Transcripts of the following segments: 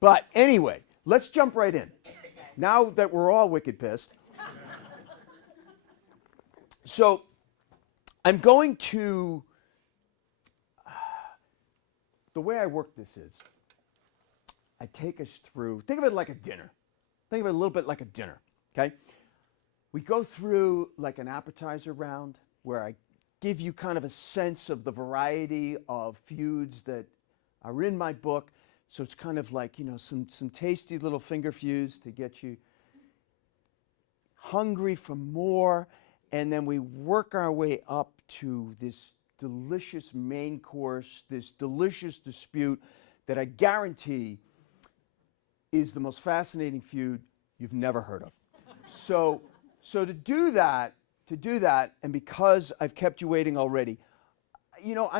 But anyway, let's jump right in. Now that we're all wicked pissed. So I'm going to, the way I work this is, I take us through, think of it like a dinner. Think of it a little bit like a dinner, okay? We go through like an appetizer round where I give you kind of a sense of the variety of feuds that are in my book. So it's kind of like, you know, some tasty little finger feuds to get you hungry for more. And then we work our way up to this delicious main course, this delicious dispute that I guarantee is the most fascinating feud you've never heard of. So to do that, and because I've kept you waiting already, you know,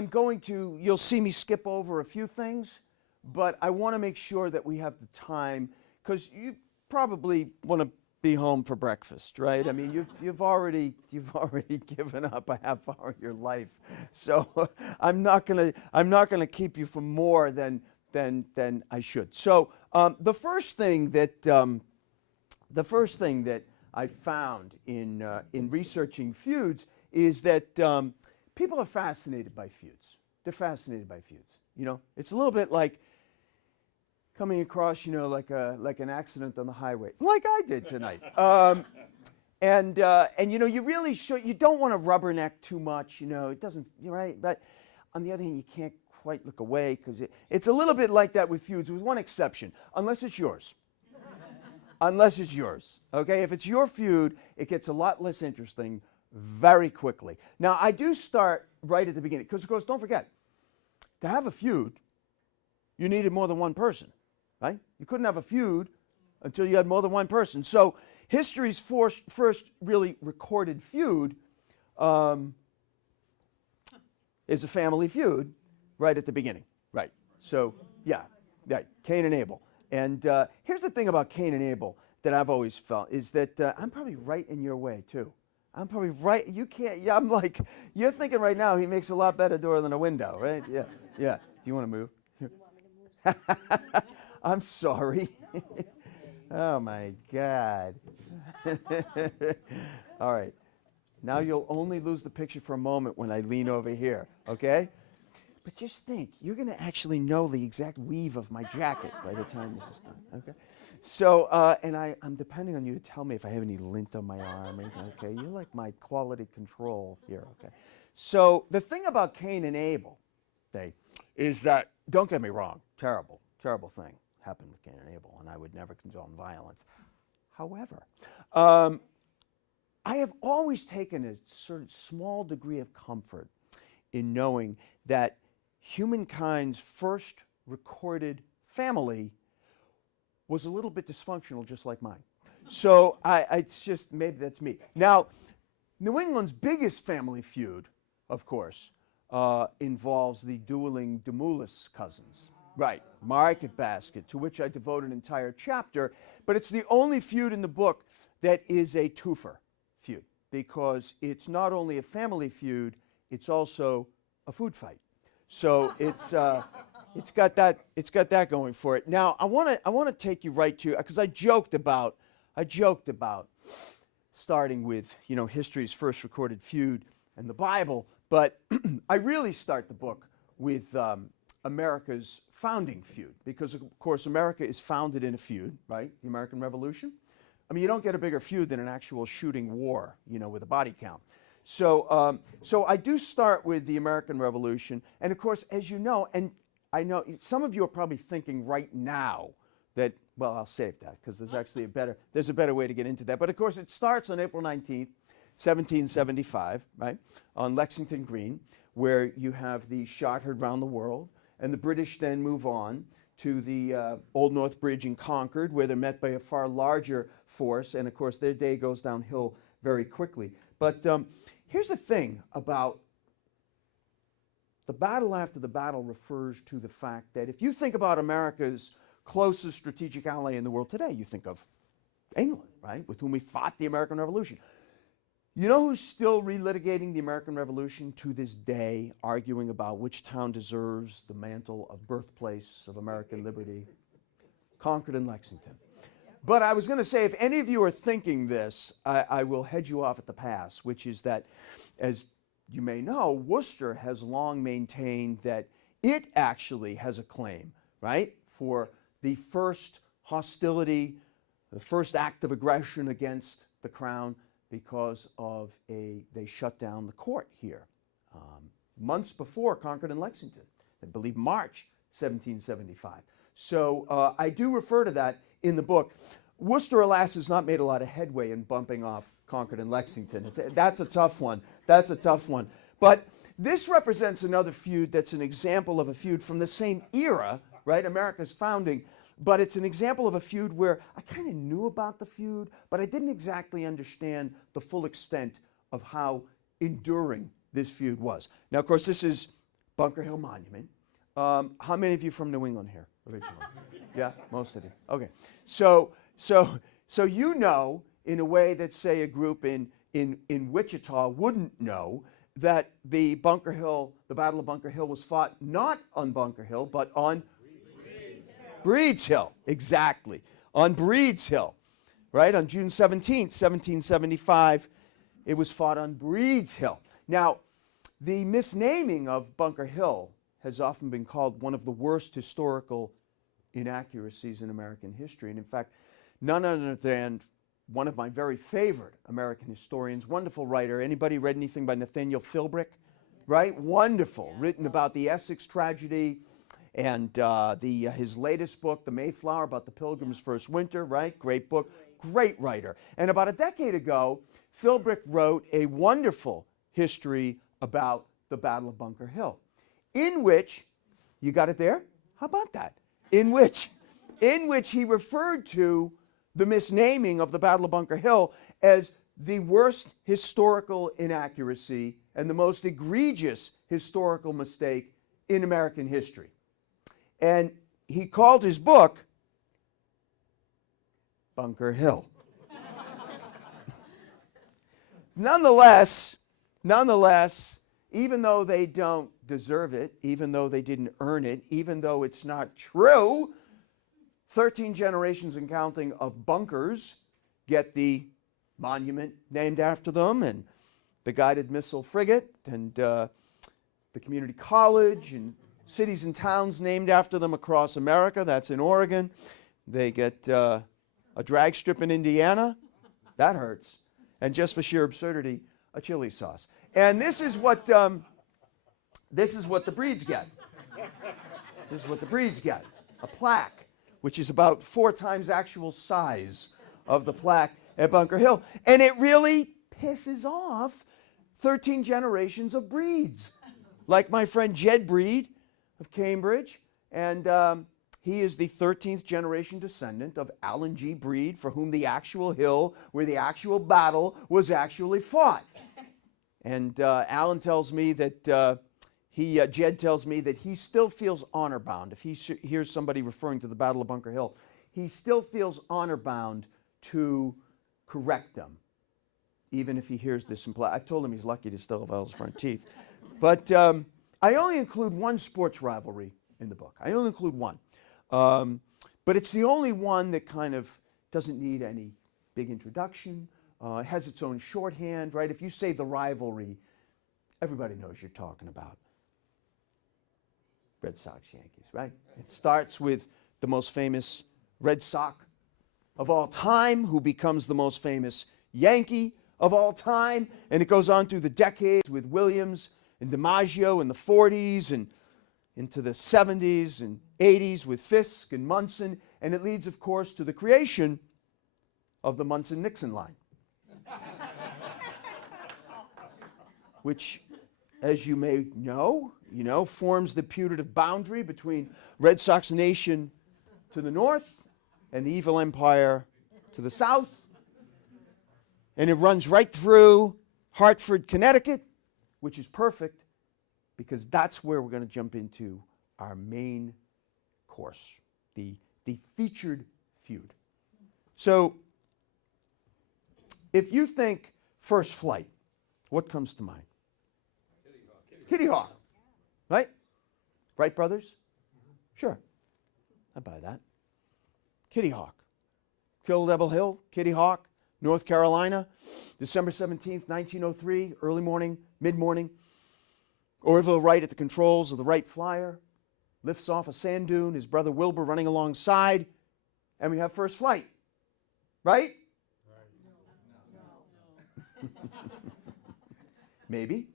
you'll see me skip over a few things, but I want to make sure that we have the time, because you probably want to be home for breakfast, right? I mean, you've already given up a half hour of your life, so I'm not gonna keep you for more than I should. So the first thing that I found in researching feuds is that people are fascinated by feuds. They're fascinated by feuds. You know, it's a little bit like coming across, you know, like an accident on the highway, like I did tonight. And you know, you don't want to rubberneck too much. You know, it doesn't, you're right. But on the other hand, you can't quite look away because it's a little bit like that with feuds, with one exception, unless it's yours. Unless it's yours, okay? If it's your feud, it gets a lot less interesting very quickly. Now, I do start right at the beginning, because, of course, don't forget, to have a feud, you needed more than one person, right? You couldn't have a feud until you had more than one person. So history's first really recorded feud is a family feud right at the beginning, right? So, yeah, Cain and Abel. And here's the thing about Cain and Abel that I've always felt is that I'm probably right in your way, too. I'm probably right. You can't. Yeah, I'm like, you're thinking right now he makes a lot better door than a window, right? Yeah. Do you want to move? You want me to move? I'm sorry. Oh, my God. All right. Now you'll only lose the picture for a moment when I lean over here, okay? But just think, you're going to actually know the exact weave of my jacket by the time this is done, okay? So, and I'm depending on you to tell me if I have any lint on my arm, okay? You're like my quality control here, okay? So the thing about Cain and Abel, okay, is that, don't get me wrong, terrible thing happened with Cain and Abel, and I would never condone violence. However, I have always taken a certain small degree of comfort in knowing that humankind's first recorded family was a little bit dysfunctional, just like mine. So it's just, maybe that's me. Now, New England's biggest family feud, of course, involves the dueling Demoulas cousins. Right, Market Basket, to which I devote an entire chapter, but it's the only feud in the book that is a twofer feud, because it's not only a family feud, it's also a food fight. So it's got that going for it. Now I want to take you right to, because I joked about starting with, you know, history's first recorded feud and the Bible, but I really start the book with America's founding feud, because of course America is founded in a feud, right? The American Revolution. I mean, you don't get a bigger feud than an actual shooting war, you know, with a body count. So, so I do start with the American Revolution, and of course, as you know, and I know some of you are probably thinking right now that, well, I'll save that because there's actually there's a better way to get into that. But of course, it starts on April 19th, 1775, right, on Lexington Green, where you have the shot heard round the world, and the British then move on to the Old North Bridge in Concord, where they're met by a far larger force, and of course, their day goes downhill very quickly. But here's the thing about the battle after the battle refers to the fact that if you think about America's closest strategic ally in the world today, you think of England, right, with whom we fought the American Revolution. You know who's still relitigating the American Revolution to this day, arguing about which town deserves the mantle of birthplace of American liberty? Concord and Lexington. But I was going to say, if any of you are thinking this, I will head you off at the pass, which is that, as you may know, Worcester has long maintained that it actually has a claim, right, for the first hostility, the first act of aggression against the crown because of they shut down the court here months before Concord and Lexington, I believe March 1775. So I do refer to that in the book. Worcester, alas, has not made a lot of headway in bumping off Concord and Lexington. That's a tough one. That's a tough one. But this represents another feud that's an example of a feud from the same era, right, America's founding, but it's an example of a feud where I kind of knew about the feud, but I didn't exactly understand the full extent of how enduring this feud was. Now, of course, this is Bunker Hill Monument. How many of you from New England here originally? Yeah, most of you. Okay. So you know, in a way that, say, a group in Wichita wouldn't know, that the Battle of Bunker Hill was fought not on Bunker Hill, but on Breed's Hill. Exactly. On Breed's Hill, right? On June 17th, 1775, it was fought on Breed's Hill. Now, the misnaming of Bunker Hill has often been called one of the worst historical inaccuracies in American history. And in fact, none other than one of my very favorite American historians, wonderful writer. Anybody read anything by Nathaniel Philbrick? Right? Wonderful. Written about the Essex tragedy and his latest book, The Mayflower, about the Pilgrim's First Winter, right? Great book. Great writer. And about a decade ago, Philbrick wrote a wonderful history about the Battle of Bunker Hill, in which, you got it there? How about that? In which he referred to the misnaming of the Battle of Bunker Hill as the worst historical inaccuracy and the most egregious historical mistake in American history. And he called his book Bunker Hill. Nonetheless, even though they don't deserve it, even though they didn't earn it, even though it's not true, 13 generations and counting of bunkers get the monument named after them, and the guided missile frigate, and the community college, and cities and towns named after them across America. That's in Oregon. They get a drag strip in Indiana. That hurts. And just for sheer absurdity, a chili sauce. And this is what the Breeds get. This is what the Breeds get. A plaque, which is about 4 times actual size of the plaque at Bunker Hill. And it really pisses off 13 generations of Breeds. Like my friend Jed Breed of Cambridge. And he is the 13th generation descendant of Alan G. Breed, for whom the actual hill where the actual battle was actually fought. And Alan tells me that Jed tells me that he still feels honor bound. If he hears somebody referring to the Battle of Bunker Hill, he still feels honor bound to correct them, even if he hears this implied. I've told him he's lucky to still have all his front teeth. But I only include one sports rivalry in the book. I only include one. But it's the only one that kind of doesn't need any big introduction. It has its own shorthand, right? If you say the rivalry, everybody knows you're talking about Red Sox, Yankees, right? It starts with the most famous Red Sox of all time, who becomes the most famous Yankee of all time, and it goes on through the decades with Williams and DiMaggio in the 40s and into the 70s and 80s with Fisk and Munson, and it leads, of course, to the creation of the Munson-Nixon line, which, as you may know, forms the putative boundary between Red Sox Nation to the north and the evil empire to the south. And it runs right through Hartford, Connecticut, which is perfect because that's where we're going to jump into our main course, the featured feud. So, if you think First Flight, what comes to mind? Kitty Hawk, right? Wright brothers? Sure, I buy that. Kitty Hawk. Kill Devil Hill, Kitty Hawk, North Carolina, December 17th, 1903, early morning, mid-morning. Orville Wright at the controls of the Wright Flyer, lifts off a sand dune, his brother Wilbur running alongside, and we have first flight. Right? Maybe.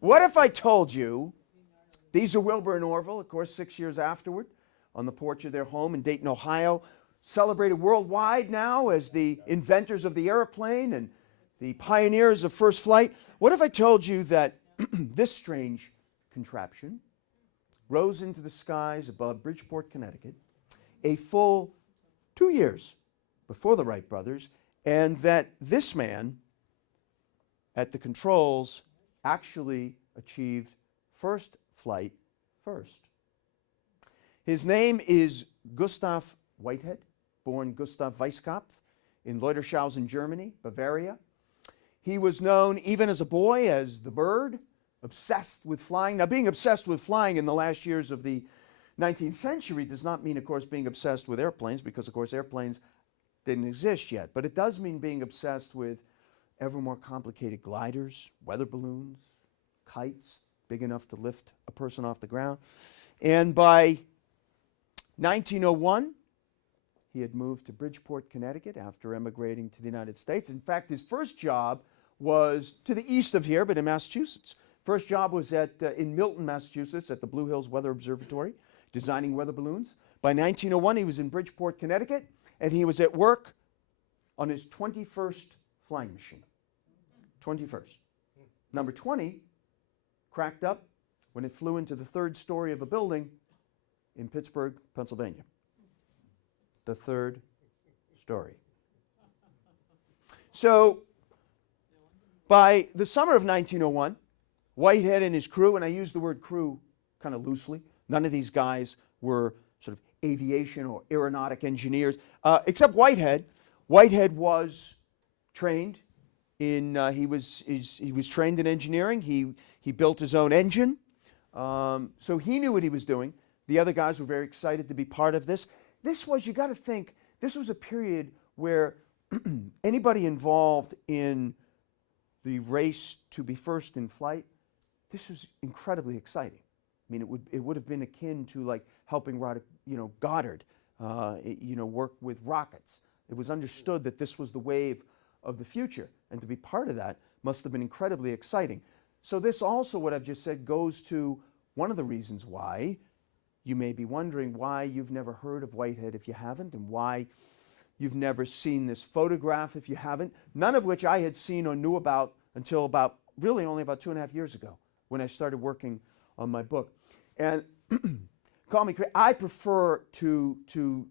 What if I told you, these are Wilbur and Orville, of course, 6 years afterward, on the porch of their home in Dayton, Ohio, celebrated worldwide now as the inventors of the airplane and the pioneers of first flight. What if I told you that this strange contraption rose into the skies above Bridgeport, Connecticut, a full 2 years before the Wright brothers, and that this man at the controls actually achieved first flight first? His name is Gustav Whitehead, born Gustav Weisskopf in Leutershausen, Germany, Bavaria. He was known even as a boy as the bird, obsessed with flying. Now, being obsessed with flying in the last years of the 19th century does not mean, of course, being obsessed with airplanes, because, of course, airplanes didn't exist yet. But it does mean being obsessed with ever more complicated gliders, weather balloons, kites, big enough to lift a person off the ground. And by 1901, he had moved to Bridgeport, Connecticut after emigrating to the United States. In fact, his first job was to the east of here, but in Massachusetts. First job was in Milton, Massachusetts, at the Blue Hills Weather Observatory, designing weather balloons. By 1901, he was in Bridgeport, Connecticut, and he was at work on his 21st flying machine. 21st. Number 20 cracked up when it flew into the third story of a building in Pittsburgh, Pennsylvania. The third story. So, by the summer of 1901, Whitehead and his crew, and I use the word crew kind of loosely, none of these guys were sort of aviation or aeronautic engineers, except Whitehead. Whitehead was trained in, he was trained in engineering. He built his own engine, so he knew what he was doing. The other guys were very excited to be part of this. This was, you got to think, this was a period where anybody involved in the race to be first in flight, this was incredibly exciting. I mean, it would have been akin to like helping Goddard, work with rockets. It was understood that this was the wave of the future, and to be part of that must have been incredibly exciting. So this also, what I've just said, goes to one of the reasons why you may be wondering why you've never heard of Whitehead if you haven't, and why you've never seen this photograph if you haven't, none of which I had seen or knew about until really only about 2.5 years ago, when I started working on my book. And call me crazy, I prefer to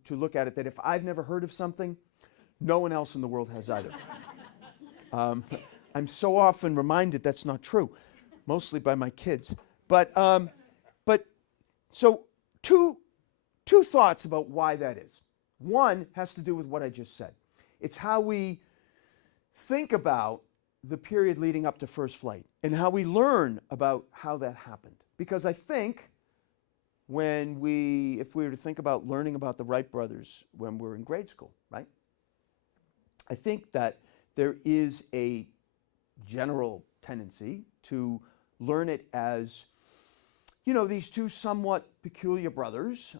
look at it that if I've never heard of something, no one else in the world has either. I'm so often reminded that's not true, mostly by my kids. But so two thoughts about why that is. One has to do with what I just said. It's how we think about the period leading up to first flight and how we learn about how that happened. Because I think if we were to think about learning about the Wright brothers when we're in grade school, right? I think that there is a general tendency to learn it as, these two somewhat peculiar brothers,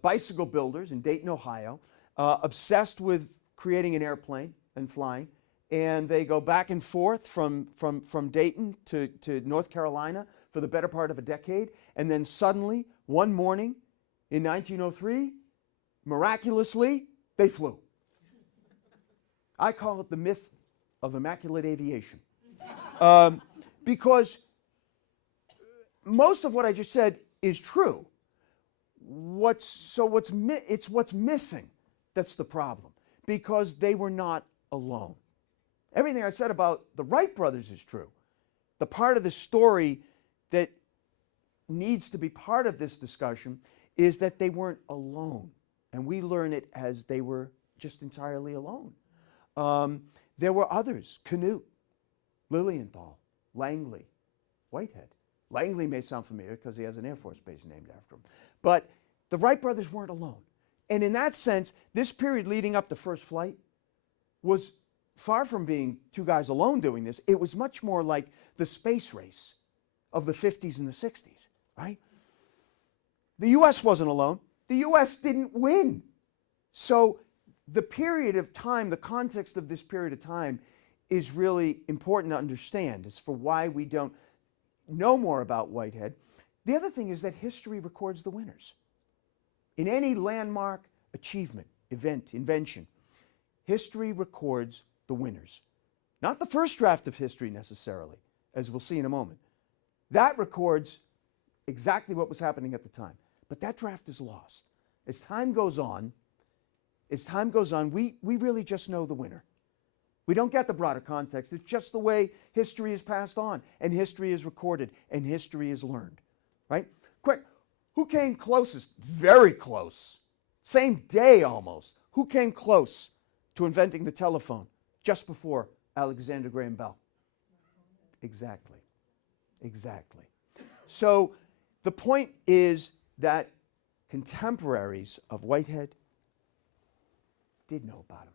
bicycle builders in Dayton, Ohio, obsessed with creating an airplane and flying. And they go back and forth from Dayton to North Carolina for the better part of a decade. And then suddenly, one morning in 1903, miraculously, they flew. I call it the myth of immaculate aviation. Because most of what I just said is true. What's missing that's the problem. Because they were not alone. Everything I said about the Wright brothers is true. The part of the story that needs to be part of this discussion is that they weren't alone. And we learn it as they were just entirely alone. There were others, Canute, Lilienthal, Langley, Whitehead. Langley may sound familiar because he has an Air Force base named after him. But the Wright brothers weren't alone. And in that sense, this period leading up to first flight was far from being two guys alone doing this. It was much more like the space race of the 50s and the 60s, right? The U.S. wasn't alone. The U.S. didn't win. So the period of time, the context of this period of time is really important to understand. It's for why we don't know more about Whitehead. The other thing is that history records the winners. In any landmark achievement, event, invention, history records the winners. Not the first draft of history necessarily, as we'll see in a moment. That records exactly what was happening at the time. But that draft is lost. As time goes on, we really just know the winner. We don't get the broader context. It's just the way history is passed on, and history is recorded, and history is learned, right? Quick, who came closest? Very close. Same day almost. Who came close to inventing the telephone just before Alexander Graham Bell? Exactly. Exactly. So the point is that contemporaries of Whitehead did know about him.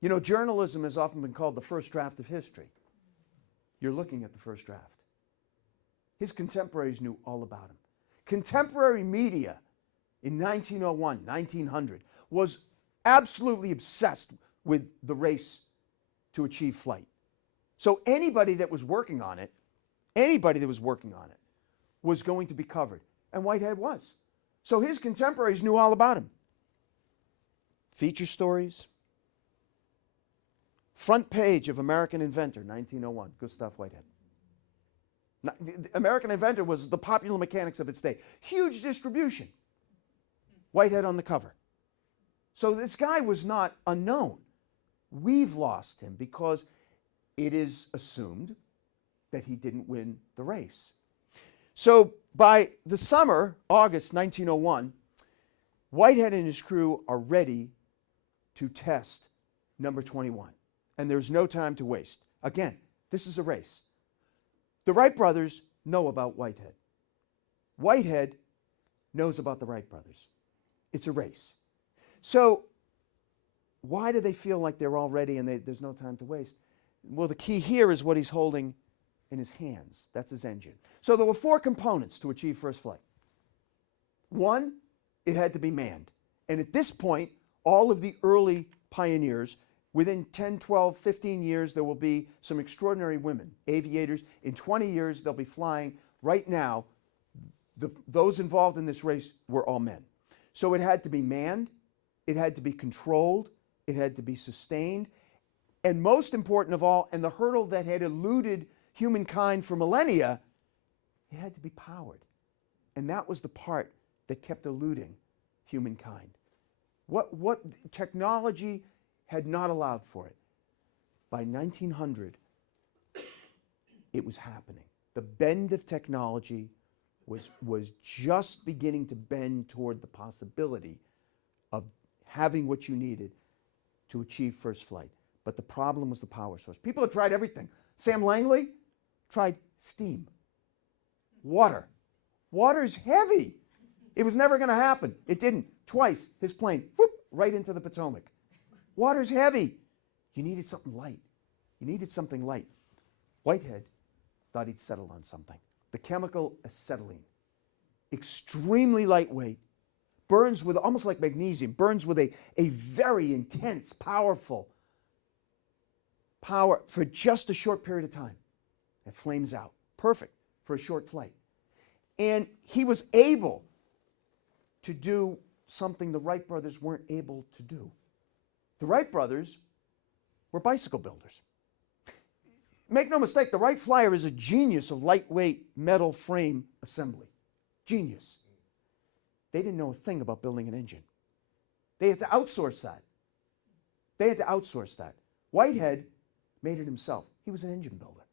You know, journalism has often been called the first draft of history. You're looking at the first draft. His contemporaries knew all about him. Contemporary media in 1901, 1900 was absolutely obsessed with the race to achieve flight. So anybody that was working on it was going to be covered. And Whitehead was. So his contemporaries knew all about him. Feature stories. Front page of American Inventor, 1901, Gustav Whitehead. Now, the American Inventor was the popular mechanics of its day. Huge distribution. Whitehead on the cover. So this guy was not unknown. We've lost him because it is assumed that he didn't win the race. So by the summer, August 1901, Whitehead and his crew are ready to test number 21. And there's no time to waste. Again, this is a race. The Wright brothers know about Whitehead. Whitehead knows about the Wright brothers. It's a race. So why do they feel like they're all ready and there's no time to waste? Well, the key here is what he's holding in his hands. That's his engine. So there were four components to achieve first flight. One, it had to be manned. And at this point, all of the early pioneers, within 10, 12, 15 years, there will be some extraordinary women, aviators. In 20 years, they'll be flying. Right now, those involved in this race were all men. So it had to be manned, it had to be controlled, it had to be sustained, and most important of all, and the hurdle that had eluded humankind for millennia, it had to be powered. And that was the part that kept eluding humankind. What technology had not allowed for it. By 1900, it was happening. The bend of technology was just beginning to bend toward the possibility of having what you needed to achieve first flight. But the problem was the power source. People had tried everything. Sam Langley tried steam, water. Water's heavy. It was never going to happen. It didn't. Twice, his plane, whoop, right into the Potomac. Water's heavy. You needed something light. You needed something light. Whitehead thought he'd settled on something. The chemical acetylene. Extremely lightweight. Burns with, almost like magnesium, burns with a very intense, powerful power for just a short period of time. It flames out. Perfect for a short flight. And he was able to do something the Wright brothers weren't able to do. The Wright brothers were bicycle builders. Make no mistake, the Wright Flyer is a genius of lightweight metal frame assembly. Genius. They didn't know a thing about building an engine. They had to outsource that. Whitehead made it himself. He was an engine builder.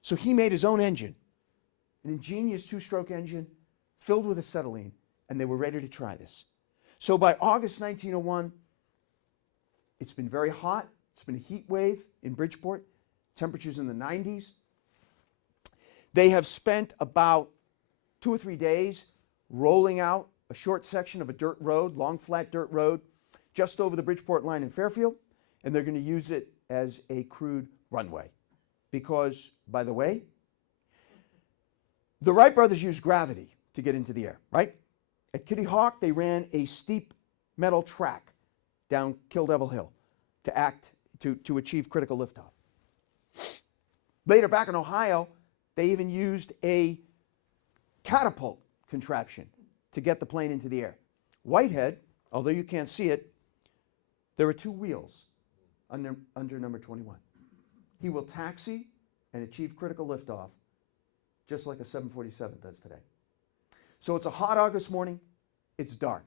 So he made his own engine, an ingenious two-stroke engine filled with acetylene, and they were ready to try this. So by August 1901, it's been very hot. It's been a heat wave in Bridgeport, temperatures in the 90s. They have spent about 2 or 3 days rolling out a short section of a dirt road, long flat dirt road, just over the Bridgeport line in Fairfield, and they're going to use it as a crewed runway. Because, by the way, the Wright brothers used gravity to get into the air, right? At Kitty Hawk, they ran a steep metal track down Kill Devil Hill to achieve critical liftoff. Later, back in Ohio, they even used a catapult contraption to get the plane into the air. Whitehead, although you can't see it, there are two wheels under number 21. He will taxi and achieve critical liftoff just like a 747 does today. So it's a hot August morning. It's dark.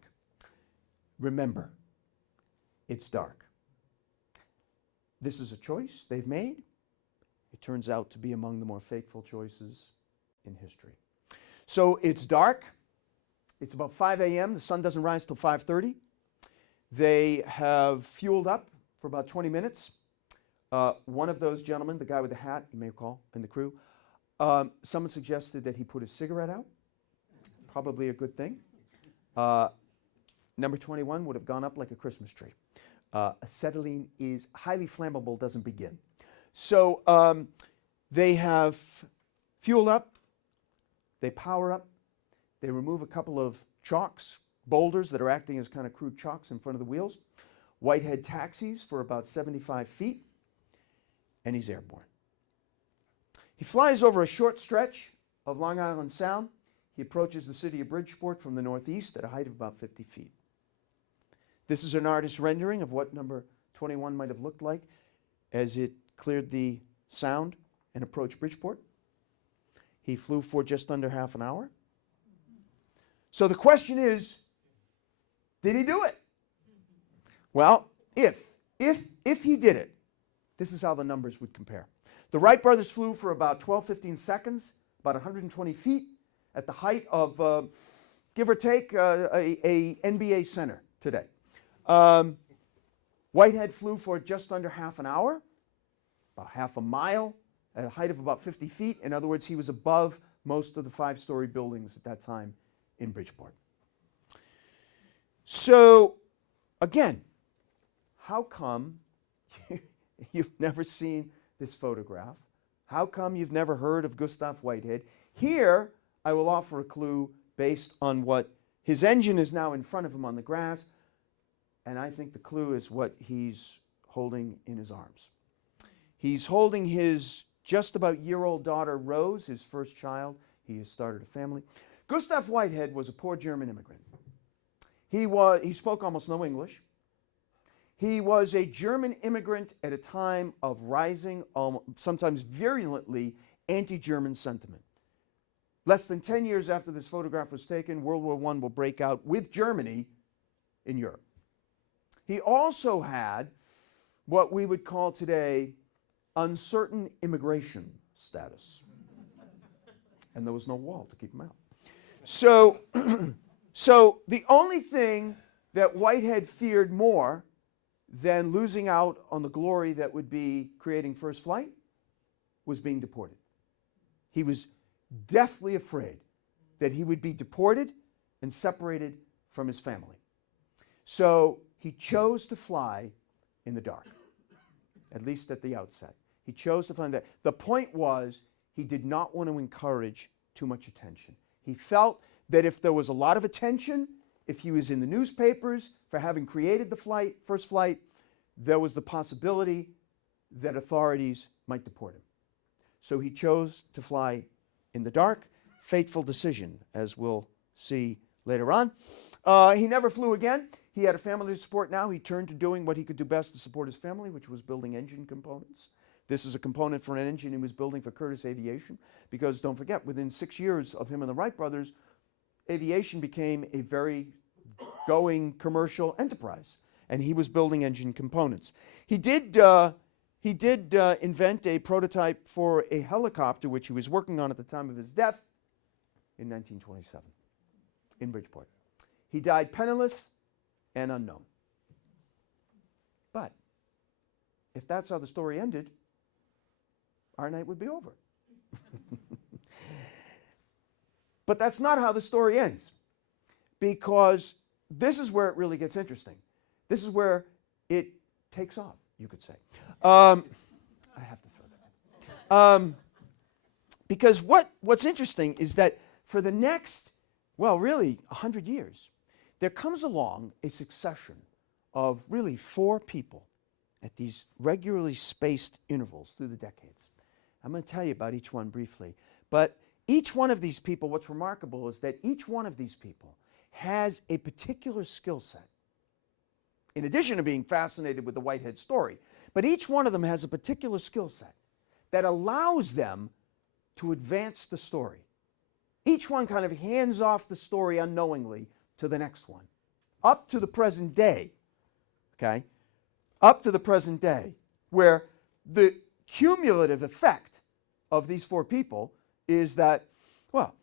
Remember, it's dark. This is a choice they've made. It turns out to be among the more fateful choices in history. So it's dark. It's about 5 a.m. The sun doesn't rise till 5:30. They have fueled up for about 20 minutes. One of those gentlemen, the guy with the hat, you may recall, in the crew, someone suggested that he put his cigarette out. Probably a good thing. Number 21 would have gone up like a Christmas tree. Acetylene is highly flammable, doesn't begin. So they have fueled up, they power up, they remove a couple of chocks, boulders that are acting as kind of crude chocks in front of the wheels. Whitehead taxis for about 75 feet, and he's airborne. He flies over a short stretch of Long Island Sound. He approaches the city of Bridgeport from the northeast at a height of about 50 feet. This is an artist's rendering of what number 21 might have looked like as it cleared the Sound and approached Bridgeport. He flew for just under half an hour. So the question is, did he do it? Well, if he did it, this is how the numbers would compare. The Wright brothers flew for about 12-15 seconds, about 120 feet, at the height of, give or take, a NBA center today. Whitehead flew for just under half an hour, about half a mile, at a height of about 50 feet. In other words, he was above most of the five-story buildings at that time in Bridgeport. So, again, how come you've never seen this photograph? How come you've never heard of Gustav Whitehead? Here, I will offer a clue based on what his engine is now in front of him on the grass, and I think the clue is what he's holding in his arms. He's holding his just about year-old daughter, Rose, his first child. He has started a family. Gustav Whitehead was a poor German immigrant. He spoke almost no English. He was a German immigrant at a time of rising, sometimes virulently, anti-German sentiment. Less than 10 years after this photograph was taken, World War I will break out with Germany in Europe. He also had what we would call today uncertain immigration status. And there was no wall to keep him out. So, so the only thing that Whitehead feared more than losing out on the glory that would be creating first flight was being deported. He was deathly afraid that he would be deported and separated from his family. So he chose to fly in the dark, at least at the outset. He chose to fly that. The point was he did not want to encourage too much attention. He felt that if there was a lot of attention, if he was in the newspapers for having created the first flight, there was the possibility that authorities might deport him. So he chose to fly in the dark. Fateful decision, as we'll see later on. He never flew again. He had a family to support now. He turned to doing what he could do best to support his family, which was building engine components. This is a component for an engine he was building for Curtiss Aviation, because don't forget, within 6 years of him and the Wright brothers, aviation became a very going commercial enterprise, and he was building engine components. He did invent a prototype for a helicopter, which he was working on at the time of his death in 1927 in Bridgeport. He died penniless and unknown. But if that's how the story ended, our night would be over. But that's not how the story ends. because this is where it really gets interesting. This is where it takes off, you could say. I have to throw that in. Because what's interesting is that for the next, well, really 100 years, there comes along a succession of really 4 people at these regularly spaced intervals through the decades. I'm going to tell you about each one briefly. But each one of these people, what's remarkable is that each one of these people has a particular skill set, in addition to being fascinated with the Whitehead story. But each one of them has a particular skill set that allows them to advance the story. Each one kind of hands off the story unknowingly to the next one, up to the present day, okay? Up to the present day, where the cumulative effect of these 4 people is that, well,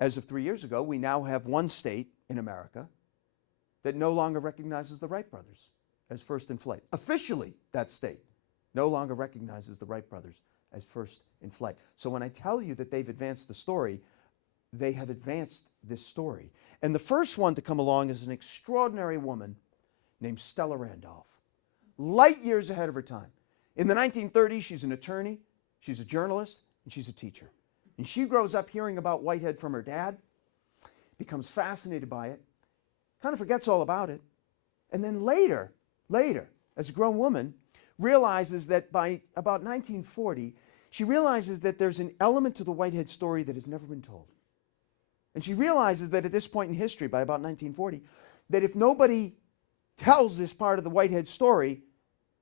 as of 3 years ago, we now have one state in America that no longer recognizes the Wright brothers as first in flight. Officially, that state no longer recognizes the Wright brothers as first in flight. So when I tell you that they've advanced the story, they have advanced this story. And the first one to come along is an extraordinary woman named Stella Randolph, light years ahead of her time. In the 1930s, she's an attorney, she's a journalist, and she's a teacher. And she grows up hearing about Whitehead from her dad, becomes fascinated by it, kind of forgets all about it, and then later, as a grown woman, realizes that by about 1940, she realizes that there's an element to the Whitehead story that has never been told. And she realizes that at this point in history, by about 1940, that if nobody tells this part of the Whitehead story,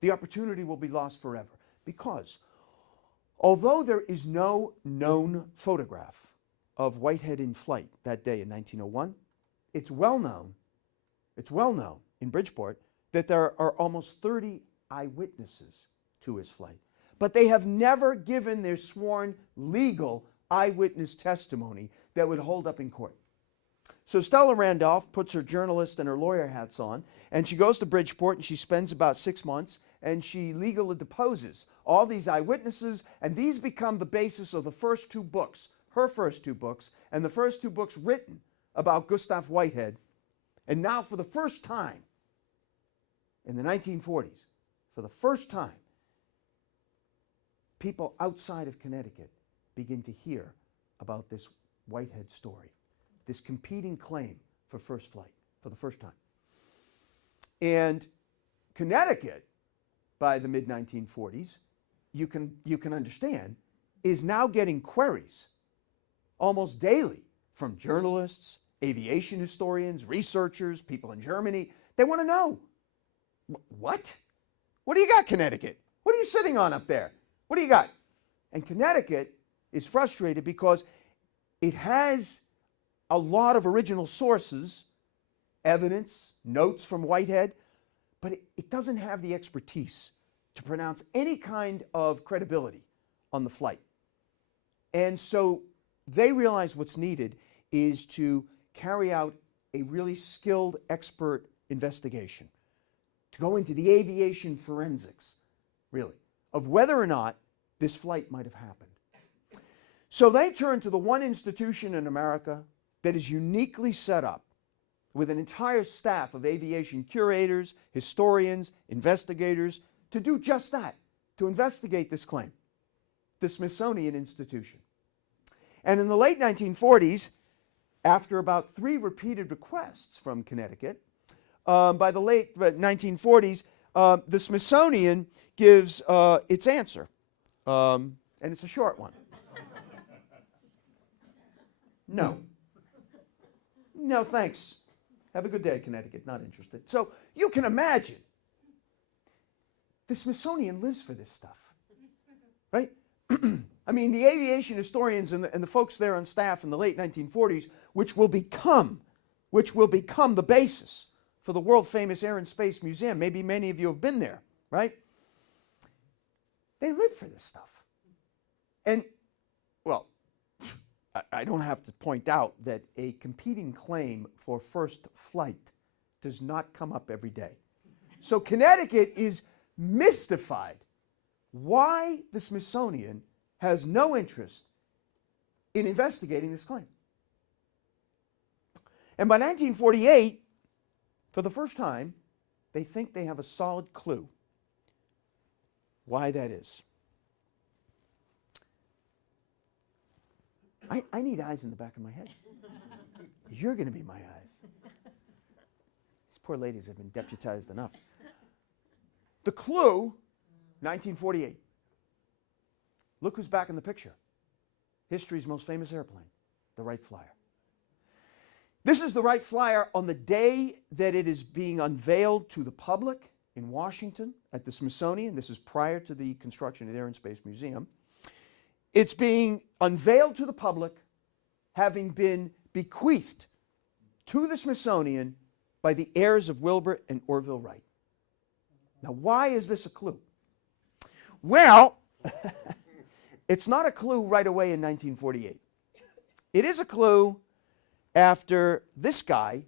the opportunity will be lost forever. Because although there is no known photograph of Whitehead in flight that day in 1901, it's well known in Bridgeport that there are almost 30 eyewitnesses to his flight. But they have never given their sworn legal eyewitness testimony that would hold up in court. So Stella Randolph puts her journalist and her lawyer hats on, and she goes to Bridgeport, and she spends about 6 months, and she legally deposes all these eyewitnesses, and these become the basis of the first 2 books, her first 2 books, and the first 2 books written about Gustav Whitehead. And now for the first time, in the 1940s, for the first time, people outside of Connecticut begin to hear about this Whitehead story, this competing claim for first flight for the first time. And Connecticut, by the mid-1940s, you can understand, is now getting queries almost daily from journalists, aviation historians, researchers, people in Germany. They want to know, what? What do you got, Connecticut? What are you sitting on up there? What do you got? And Connecticut is frustrated because it has a lot of original sources, evidence, notes from Whitehead, but it doesn't have the expertise to pronounce any kind of credibility on the flight. And so they realize what's needed is to carry out a really skilled expert investigation, to go into the aviation forensics, really, of whether or not this flight might have happened. So they turn to the one institution in America that is uniquely set up with an entire staff of aviation curators, historians, investigators, to do just that, to investigate this claim, the Smithsonian Institution. And in the late 1940s, after about 3 repeated requests from Connecticut, by the late 1940s, the Smithsonian gives its answer, and it's a short one. No. No, thanks. Have a good day, Connecticut. Not interested. So you can imagine, the Smithsonian lives for this stuff, right? I mean, the aviation historians and the folks there on staff in the late 1940s, which will become the basis for the world-famous Air and Space Museum. Maybe many of you have been there, right? They live for this stuff. And, well, I don't have to point out that a competing claim for first flight does not come up every day. So Connecticut is mystified why the Smithsonian has no interest in investigating this claim. And by 1948, for the first time, they think they have a solid clue why that is. I need eyes in the back of my head. You're going to be my eyes. These poor ladies have been deputized enough. The clue, 1948. Look who's back in the picture. History's most famous airplane, the Wright Flyer. This is the Wright Flyer on the day that it is being unveiled to the public in Washington at the Smithsonian. This is prior to the construction of the Air and Space Museum. It's being unveiled to the public, having been bequeathed to the Smithsonian by the heirs of Wilbur and Orville Wright. Now, why is this a clue? Well, it's not a clue right away in 1948. It is a clue after this guy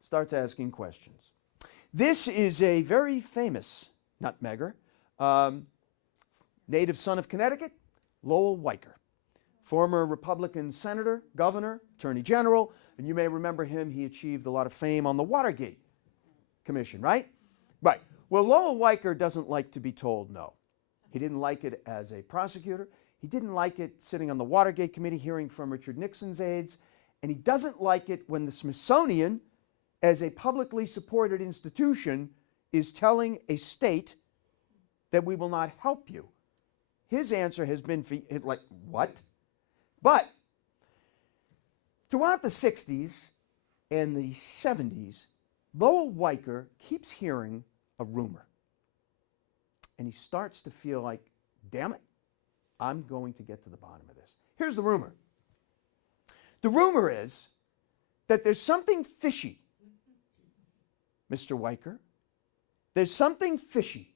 starts asking questions. This is a very famous nutmegger, native son of Connecticut, Lowell Weicker, former Republican senator, governor, attorney general, and you may remember him. He achieved a lot of fame on the Watergate Commission, right? Right. Well, Lowell Weicker doesn't like to be told no. He didn't like it as a prosecutor. He didn't like it sitting on the Watergate Committee hearing from Richard Nixon's aides. And he doesn't like it when the Smithsonian, as a publicly supported institution, is telling a state that we will not help you. His answer has been, like, what? But throughout the 60s and the 70s, Lowell Weicker keeps hearing a rumor. And he starts to feel like, damn it, I'm going to get to the bottom of this. Here's the rumor. The rumor is that there's something fishy, Mr. Weicker. There's something fishy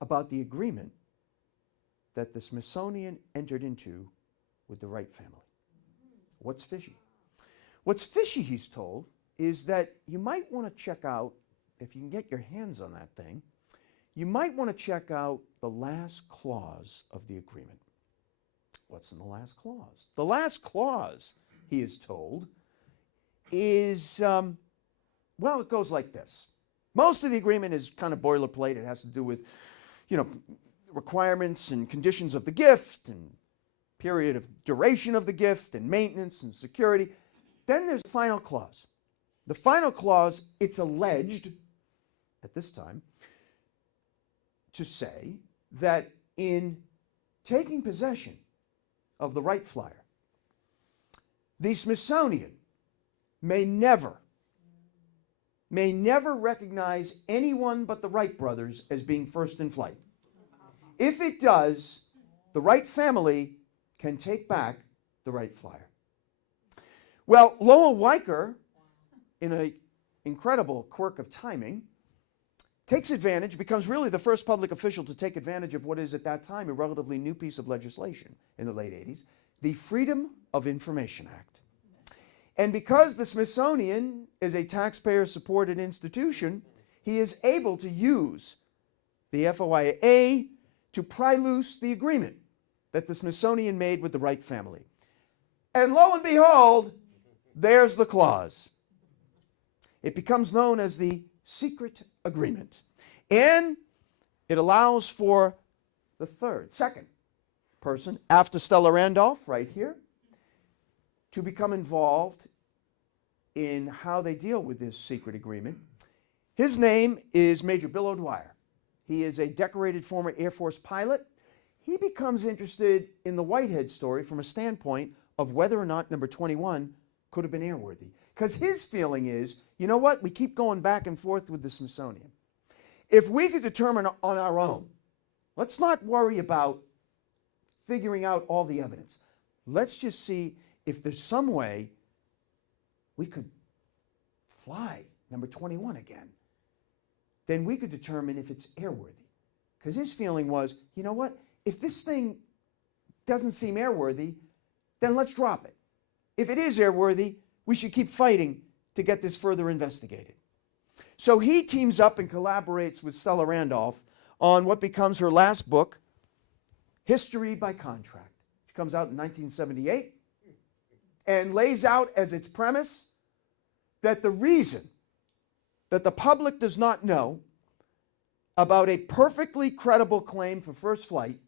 about the agreement that the Smithsonian entered into with the Wright family. What's fishy? What's fishy, he's told, is that you might want to check out, if you can get your hands on that thing, you might want to check out the last clause of the agreement. What's in the last clause? The last clause, he is told, is, well, it goes like this. Most of the agreement is kind of boilerplate. It has to do with, requirements and conditions of the gift and period of duration of the gift and maintenance and security. Then there's the final clause. The final clause, it's alleged at this time to say that in taking possession of the Wright Flyer, the Smithsonian may never recognize anyone but the Wright brothers as being first in flight. If it does, the Wright family can take back the Wright Flyer. Well, Lowell Weicker, in an incredible quirk of timing, takes advantage, becomes really the first public official to take advantage of what is at that time a relatively new piece of legislation in the late 80s, the Freedom of Information Act. And because the Smithsonian is a taxpayer-supported institution, he is able to use the FOIA to pry loose the agreement that the Smithsonian made with the Wright family. And lo and behold, there's the clause. It becomes known as the secret agreement. And it allows for the second person, after Stella Randolph, right here, to become involved in how they deal with this secret agreement. His name is Major Bill O'Dwyer. He is a decorated former Air Force pilot. He becomes interested in the Whitehead story from a standpoint of whether or not number 21 could have been airworthy. Because his feeling is, you know what, we keep going back and forth with the Smithsonian. If we could determine on our own, let's not worry about figuring out all the evidence. Let's just see if there's some way we could fly number 21 again. Then we could determine if it's airworthy. Because his feeling was, you know what, if this thing doesn't seem airworthy, then let's drop it. If it is airworthy, we should keep fighting to get this further investigated. So he teams up and collaborates with Stella Randolph on what becomes her last book, History by Contract. Which comes out in 1978 and lays out as its premise that the reason that the public does not know about a perfectly credible claim for first flight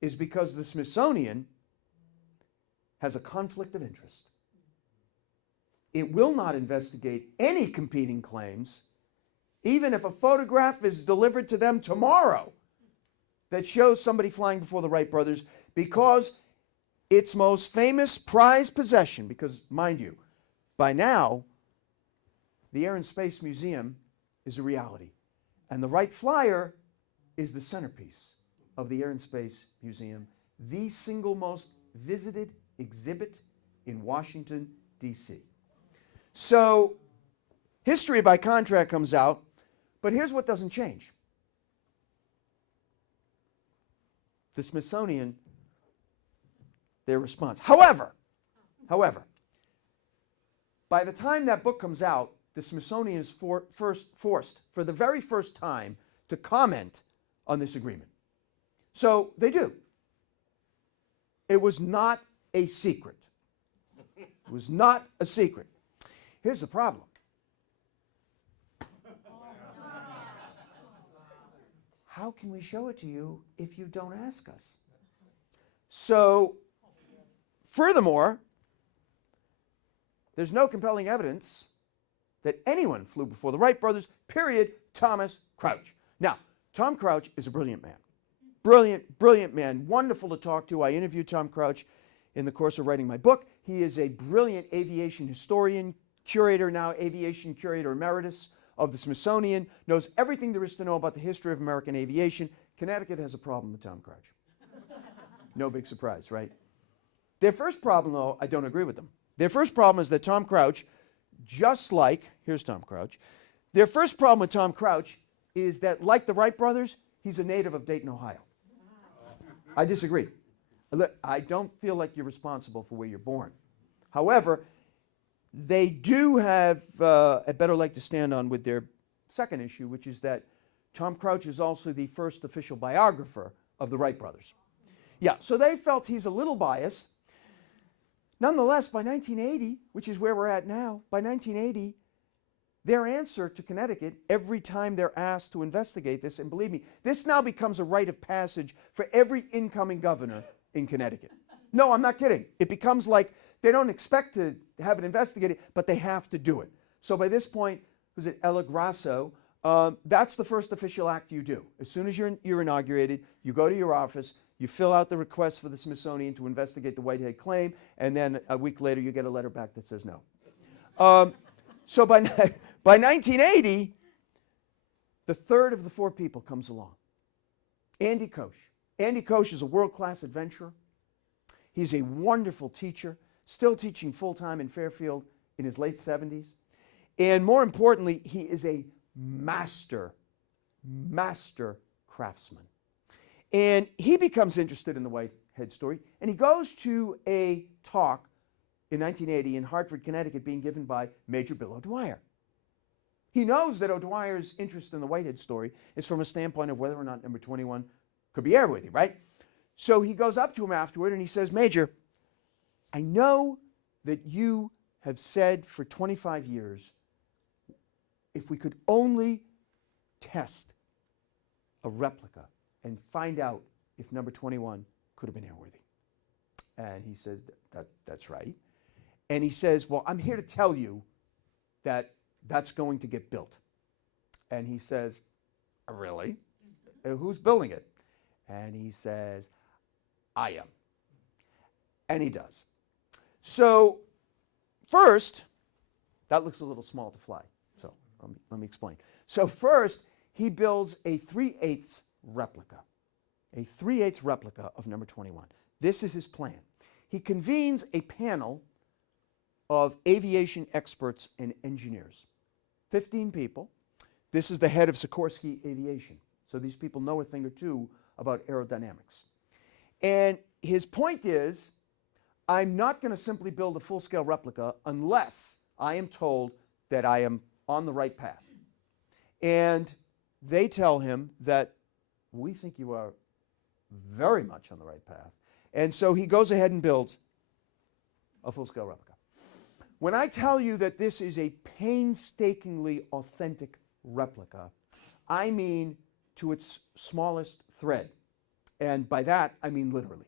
is because the Smithsonian has a conflict of interest. It will not investigate any competing claims, even if a photograph is delivered to them tomorrow that shows somebody flying before the Wright brothers, because its most famous prized possession, because mind you, by now, the Air and Space Museum is a reality. And the Wright Flyer is the centerpiece of the Air and Space Museum, the single most visited exhibit in Washington, D.C. So, History by Contract comes out, but here's what doesn't change. The Smithsonian, their response. However, by the time that book comes out, the Smithsonian is forced, for the very first time, to comment on this agreement. So they do. It was not a secret. It was not a secret. Here's the problem. How can we show it to you if you don't ask us? So, furthermore, there's no compelling evidence that anyone flew before the Wright brothers, period, Thomas Crouch. Now, Tom Crouch is a brilliant man. Brilliant man. Wonderful to talk to. I interviewed Tom Crouch in the course of writing my book. He is a brilliant aviation historian, curator, now aviation curator emeritus of the Smithsonian, knows everything there is to know about the history of American aviation. Connecticut has a problem with Tom Crouch. No big surprise, right? Their first problem, though, I don't agree with them. Their first problem is that Tom Crouch, just like, here's Tom Crouch, their first problem with Tom Crouch is that, like the Wright brothers, he's a native of Dayton, Ohio. I disagree. I don't feel like you're responsible for where you're born. However, they do have a better leg to stand on with their second issue, which is that Tom Crouch is also the first official biographer of the Wright brothers. Yeah, so they felt he's a little biased. Nonetheless, by 1980, which is where we're at now, by 1980, their answer to Connecticut, every time they're asked to investigate this, and believe me, this now becomes a rite of passage for every incoming governor in Connecticut. No, I'm not kidding. It becomes like they don't expect to have it investigated, but they have to do it. So by this point, was it El Grasso? That's the first official act you do. As soon as you're inaugurated, you go to your office, you fill out the request for the Smithsonian to investigate the Whitehead claim, and then a week later you get a letter back that says no. So by 1980, the third of the four people comes along. Andy Koch. Andy Koch is a world-class adventurer. He's a wonderful teacher, still teaching full-time in Fairfield in his late 70s. And more importantly, he is a master craftsman. And he becomes interested in the Whitehead story, and he goes to a talk in 1980 in Hartford, Connecticut, being given by Major Bill O'Dwyer. He knows that O'Dwyer's interest in the Whitehead story is from a standpoint of whether or not number 21 could be airworthy, right? So he goes up to him afterward and he says, Major, I know that you have said for 25 years, if we could only test a replica and find out if number 21 could have been airworthy. And he says, that's right. And he says, well, I'm here to tell you that that's going to get built. And he says, really? Who's building it? And he says, I am. And he does. So first, that looks a little small to fly. So let me explain. So first, he builds a 3/8 replica. A 3/8 replica of number 21. This is his plan. He convenes a panel of aviation experts and engineers. 15 people. This is the head of Sikorsky Aviation. So these people know a thing or two about aerodynamics. And his point is, I'm not going to simply build a full-scale replica unless I am told that I am on the right path. And they tell him that we think you are very much on the right path. And so he goes ahead and builds a full-scale replica. When I tell you that this is a painstakingly authentic replica, I mean to its smallest thread. And by that, I mean literally.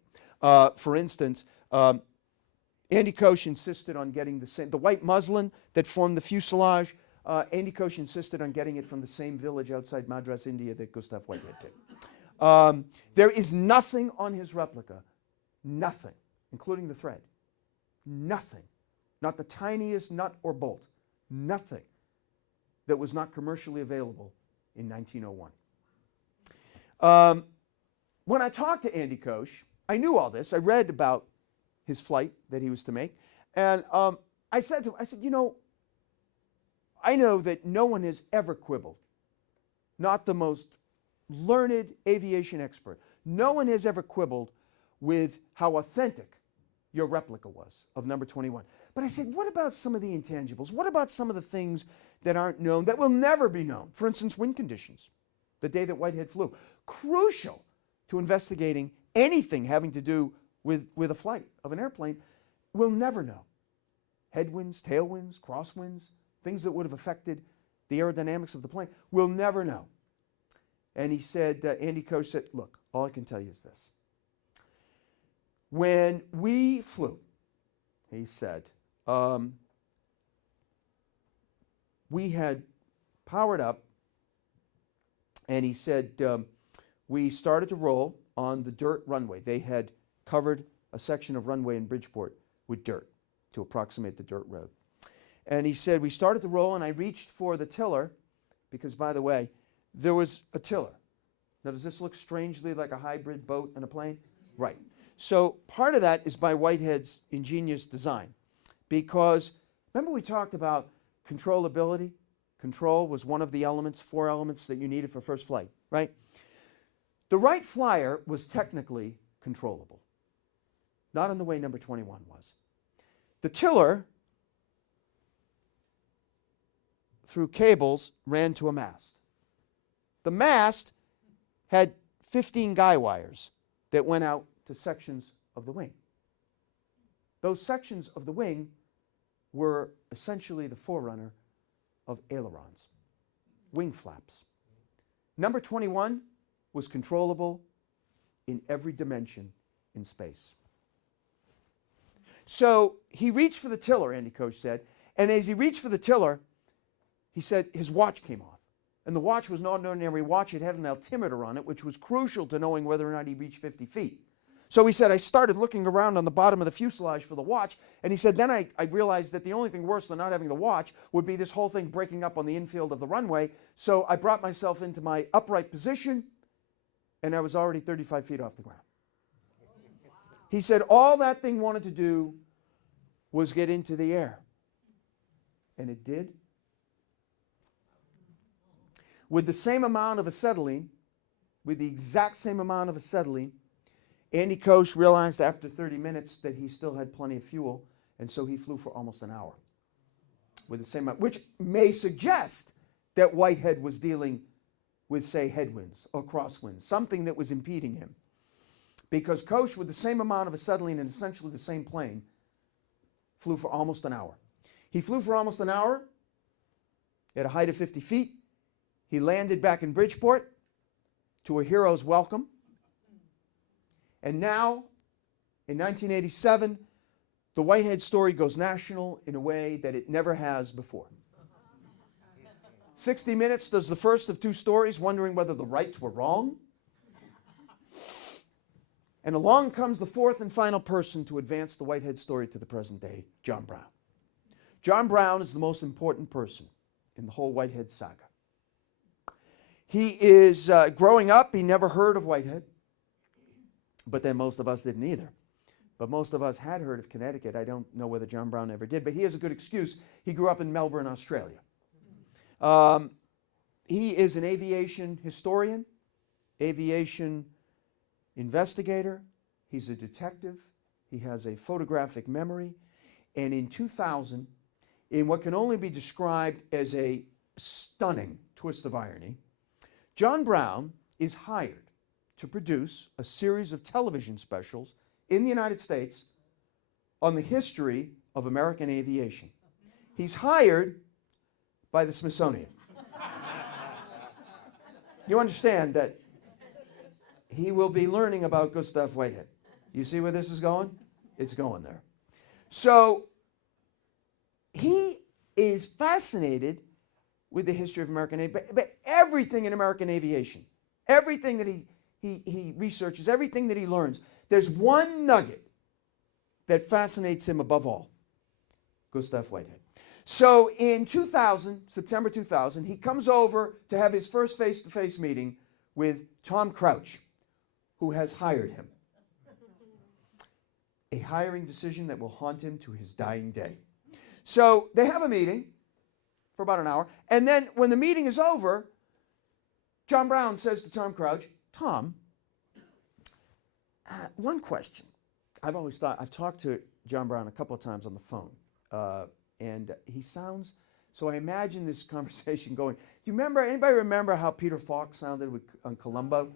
For instance, Andy Koch insisted on getting the white muslin that formed the fuselage. Andy Koch insisted on getting it from the same village outside Madras, India that Gustav Whitehead did. There is nothing on his replica, nothing, including the thread, nothing, not the tiniest nut or bolt, nothing that was not commercially available in 1901. When I talked to Andy Koch, I knew all this. I read about his flight that he was to make. And I said to him, you know, I know that no one has ever quibbled, not the most learned aviation expert. No one has ever quibbled with how authentic your replica was of number 21. But I said, what about some of the intangibles? What about some of the things that aren't known, that will never be known? For instance, wind conditions, the day that Whitehead flew. Crucial to investigating anything having to do with a flight of an airplane. We'll never know. Headwinds, tailwinds, crosswinds, things that would have affected the aerodynamics of the plane. We'll never know. And he said, Andy Koch said, look, all I can tell you is this. When we flew, he said, we had powered up, and he said, we started to roll on the dirt runway. They had covered a section of runway in Bridgeport with dirt to approximate the dirt road. And he said, we started to roll, and I reached for the tiller, because, by the way, there was a tiller. Now, does this look strangely like a hybrid boat and a plane? Right. So part of that is by Whitehead's ingenious design, because remember we talked about controllability? Control was one of the elements, 4 elements that you needed for first flight, right? The Wright Flyer was technically controllable, not in the way number 21 was. The tiller, through cables, ran to a mast. The mast had 15 guy wires that went out to sections of the wing. Those sections of the wing were essentially the forerunner of ailerons, wing flaps. Number 21 was controllable in every dimension in space. So he reached for the tiller, Andy Koch said, and as he reached for the tiller, he said his watch came off. And the watch was not an ordinary watch. It had an altimeter on it, which was crucial to knowing whether or not he reached 50 feet. So he said, I started looking around on the bottom of the fuselage for the watch, and he said, then I realized that the only thing worse than not having the watch would be this whole thing breaking up on the infield of the runway. So I brought myself into my upright position, and I was already 35 feet off the ground. He said, all that thing wanted to do was get into the air. And it did. With the same amount of acetylene, with the exact same amount of acetylene, Andy Koch realized after 30 minutes that he still had plenty of fuel, and so he flew for almost an hour with the same amount, which may suggest that Whitehead was dealing with, say, headwinds or crosswinds, something that was impeding him. Because Koch, with the same amount of acetylene and essentially the same plane, flew for almost an hour. He flew for almost an hour at a height of 50 feet. He landed back in Bridgeport to a hero's welcome. And now, in 1987, the Whitehead story goes national in a way that it never has before. 60 Minutes does the first of 2 stories, wondering whether the Wrights were wrong. And along comes the 4th and final person to advance the Whitehead story to the present day, John Brown. John Brown is the most important person in the whole Whitehead saga. He is, growing up, he never heard of Whitehead. But then most of us didn't either. But most of us had heard of Connecticut. I don't know whether John Brown ever did, but he has a good excuse. He grew up in Melbourne, Australia. He is an aviation historian, aviation investigator. He's a detective. He has a photographic memory. And in 2000, in what can only be described as a stunning twist of irony, John Brown is hired to produce a series of television specials in the United States on the history of American aviation. He's hired by the Smithsonian. You understand that he will be learning about Gustav Whitehead. You see where this is going? It's going there. So he is fascinated with the history of American aviation, but everything in American aviation, everything that he researches, everything that he learns, there's one nugget that fascinates him above all: Gustav Whitehead. So in 2000, September 2000, he comes over to have his first face-to-face meeting with Tom Crouch, who has hired him. A hiring decision that will haunt him to his dying day. So they have a meeting for about an hour, and then when the meeting is over, John Brown says to Tom Crouch, "Tom, one question. I've talked to John Brown a couple of times on the phone, and he sounds, so I imagine this conversation going, do you remember, anybody remember how Peter Falk sounded on Columbo?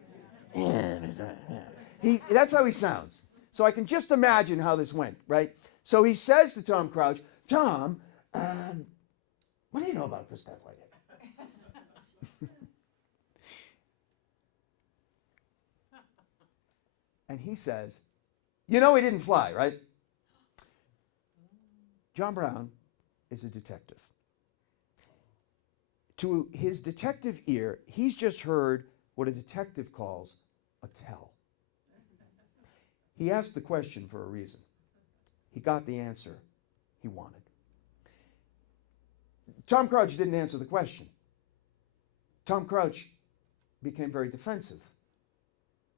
That's how he sounds. So I can just imagine how this went, right? So he says to Tom Crouch, "Tom, what do you know about Gustav Whitehead?" And he says, "You know he didn't fly, right?" John Brown is a detective. To his detective ear, he's just heard what a detective calls a tell. He asked the question for a reason. He got the answer he wanted. Tom Crouch didn't answer the question. Tom Crouch became very defensive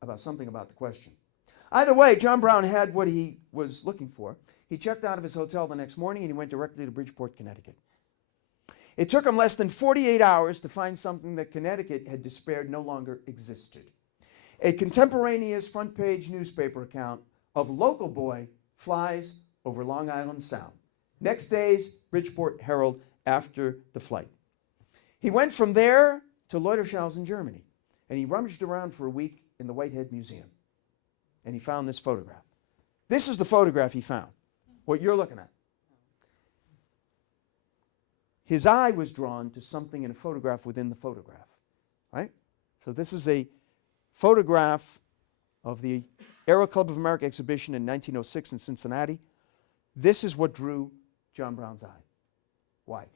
about something about the question. Either way, John Brown had what he was looking for. He checked out of his hotel the next morning and he went directly to Bridgeport, Connecticut. It took him less than 48 hours to find something that Connecticut had despaired no longer existed. A contemporaneous front-page newspaper account of local boy flies over Long Island Sound. Next day's Bridgeport Herald after the flight. He went from there to Leutershausen, Germany, and he rummaged around for a week in the Whitehead Museum. And he found this photograph. This is the photograph he found, what you're looking at. His eye was drawn to something in a photograph within the photograph, right? So this is a photograph of the Aero Club of America exhibition in 1906 in Cincinnati. This is what drew John Brown's eye. Why?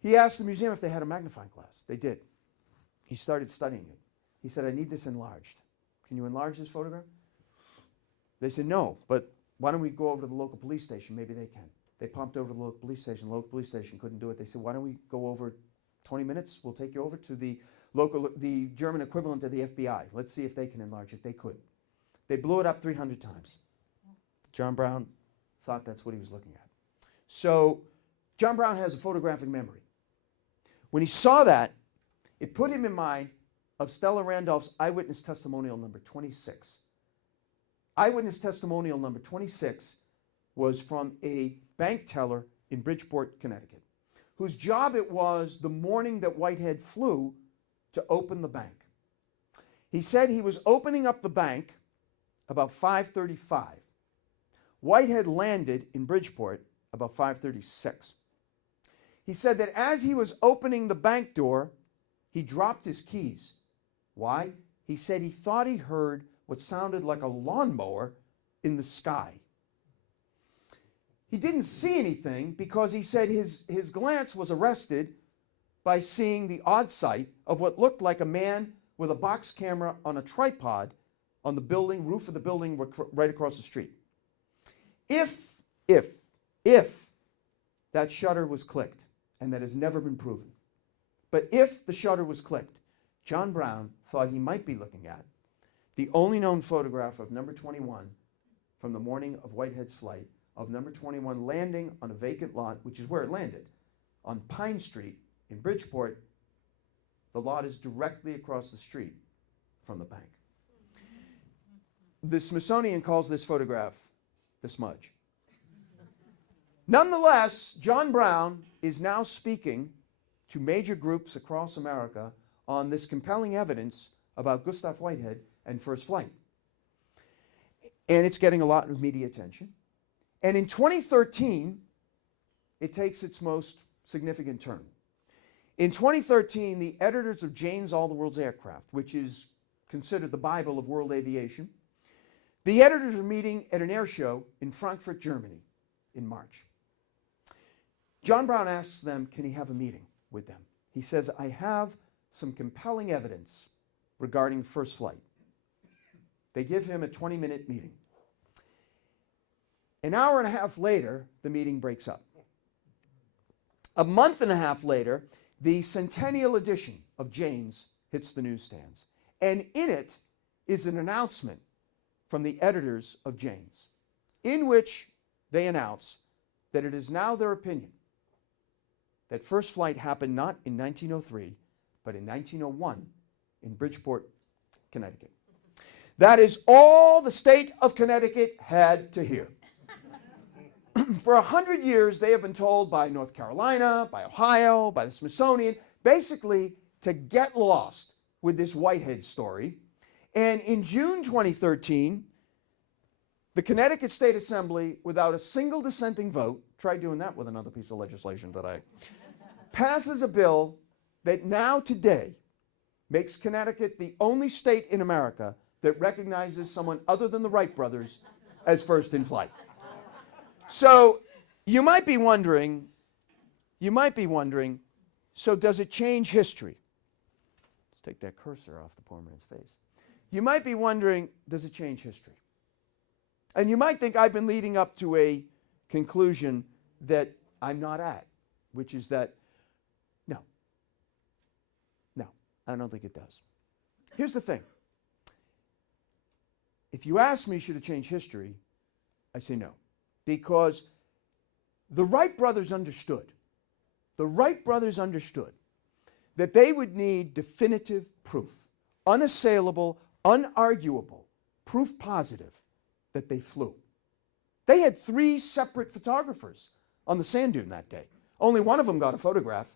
He asked the museum if they had a magnifying glass. They did. He started studying it. He said, "I need this enlarged. Can you enlarge this photograph?" They said, "No, but why don't we go over to the local police station? Maybe they can." They pumped over to the local police station. The local police station couldn't do it. They said, "Why don't we go over 20 minutes? We'll take you over to the German equivalent of the FBI. Let's see if they can enlarge it." They could. They blew it up 300 times. John Brown thought that's what he was looking at. So John Brown has a photographic memory. When he saw that, it put him in mind of Stella Randolph's eyewitness testimonial number 26. Eyewitness testimonial number 26 was from a bank teller in Bridgeport, Connecticut, whose job it was the morning that Whitehead flew to open the bank. He said he was opening up the bank about 5:35. Whitehead landed in Bridgeport about 5:36. He said that as he was opening the bank door, he dropped his keys. Why? He said he thought he heard what sounded like a lawnmower in the sky. He didn't see anything because he said his glance was arrested by seeing the odd sight of what looked like a man with a box camera on a tripod on the building, roof of the building right across the street. If that shutter was clicked, and that has never been proven, but if the shutter was clicked, John Brown thought he might be looking at the only known photograph of number 21 from the morning of Whitehead's flight, of number 21 landing on a vacant lot, which is where it landed, on Pine Street in Bridgeport. The lot is directly across the street from the bank. The Smithsonian calls this photograph the smudge. Nonetheless, John Brown is now speaking to major groups across America on this compelling evidence about Gustav Whitehead and first flight. And it's getting a lot of media attention. And in 2013, it takes its most significant turn. In 2013, the editors of Jane's All the World's Aircraft, which is considered the Bible of world aviation, the editors are meeting at an air show in Frankfurt, Germany in March. John Brown asks them, can he have a meeting with them? He says, I have some compelling evidence regarding first flight. They give him a 20-minute meeting. An hour and a half later, the meeting breaks up. A month and a half later, the centennial edition of Jane's hits the newsstands. And in it is an announcement from the editors of Jane's, in which they announce that it is now their opinion that first flight happened not in 1903, but in 1901 in Bridgeport, Connecticut. That is all the state of Connecticut had to hear. For 100 years, they have been told by North Carolina, by Ohio, by the Smithsonian, basically to get lost with this Whitehead story. And in June 2013, the Connecticut State Assembly, without a single dissenting vote, try doing that with another piece of legislation today, passes a bill that now today makes Connecticut the only state in America that recognizes someone other than the Wright brothers as first in flight. So you might be wondering, so does it change history? Let's take that cursor off the poor man's face. You might be wondering, does it change history? And you might think I've been leading up to a conclusion that I'm not at, which is that, no, I don't think it does. Here's the thing. If you ask me, should it change history, I say no. Because the Wright brothers understood that they would need definitive proof, unassailable, unarguable, proof positive that they flew. They had 3 separate photographers on the sand dune that day. Only one of them got a photograph,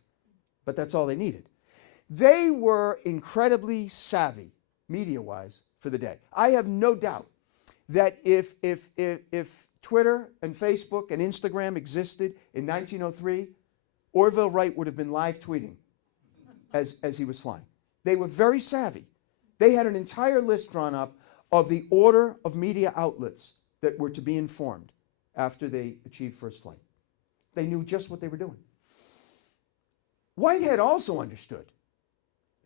but that's all they needed. They were incredibly savvy, media-wise, for the day. I have no doubt that if Twitter and Facebook and Instagram existed in 1903, Orville Wright would have been live tweeting as he was flying. They were very savvy. They had an entire list drawn up of the order of media outlets that were to be informed after they achieved first flight. They knew just what they were doing. Whitehead also understood.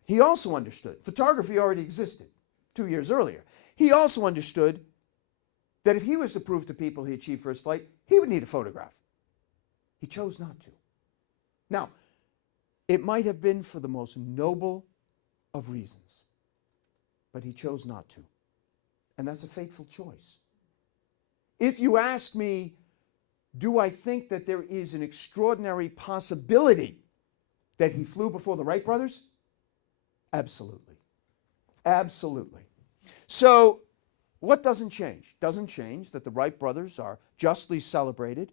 He also understood. Photography already existed 2 years earlier. He also understood that if he was to prove to people he achieved first flight, he would need a photograph. He chose not to. Now, it might have been for the most noble of reasons, but he chose not to. And that's a fateful choice. If you ask me, do I think that there is an extraordinary possibility that he flew before the Wright brothers? Absolutely. Absolutely. So, what doesn't change? Doesn't change that the Wright brothers are justly celebrated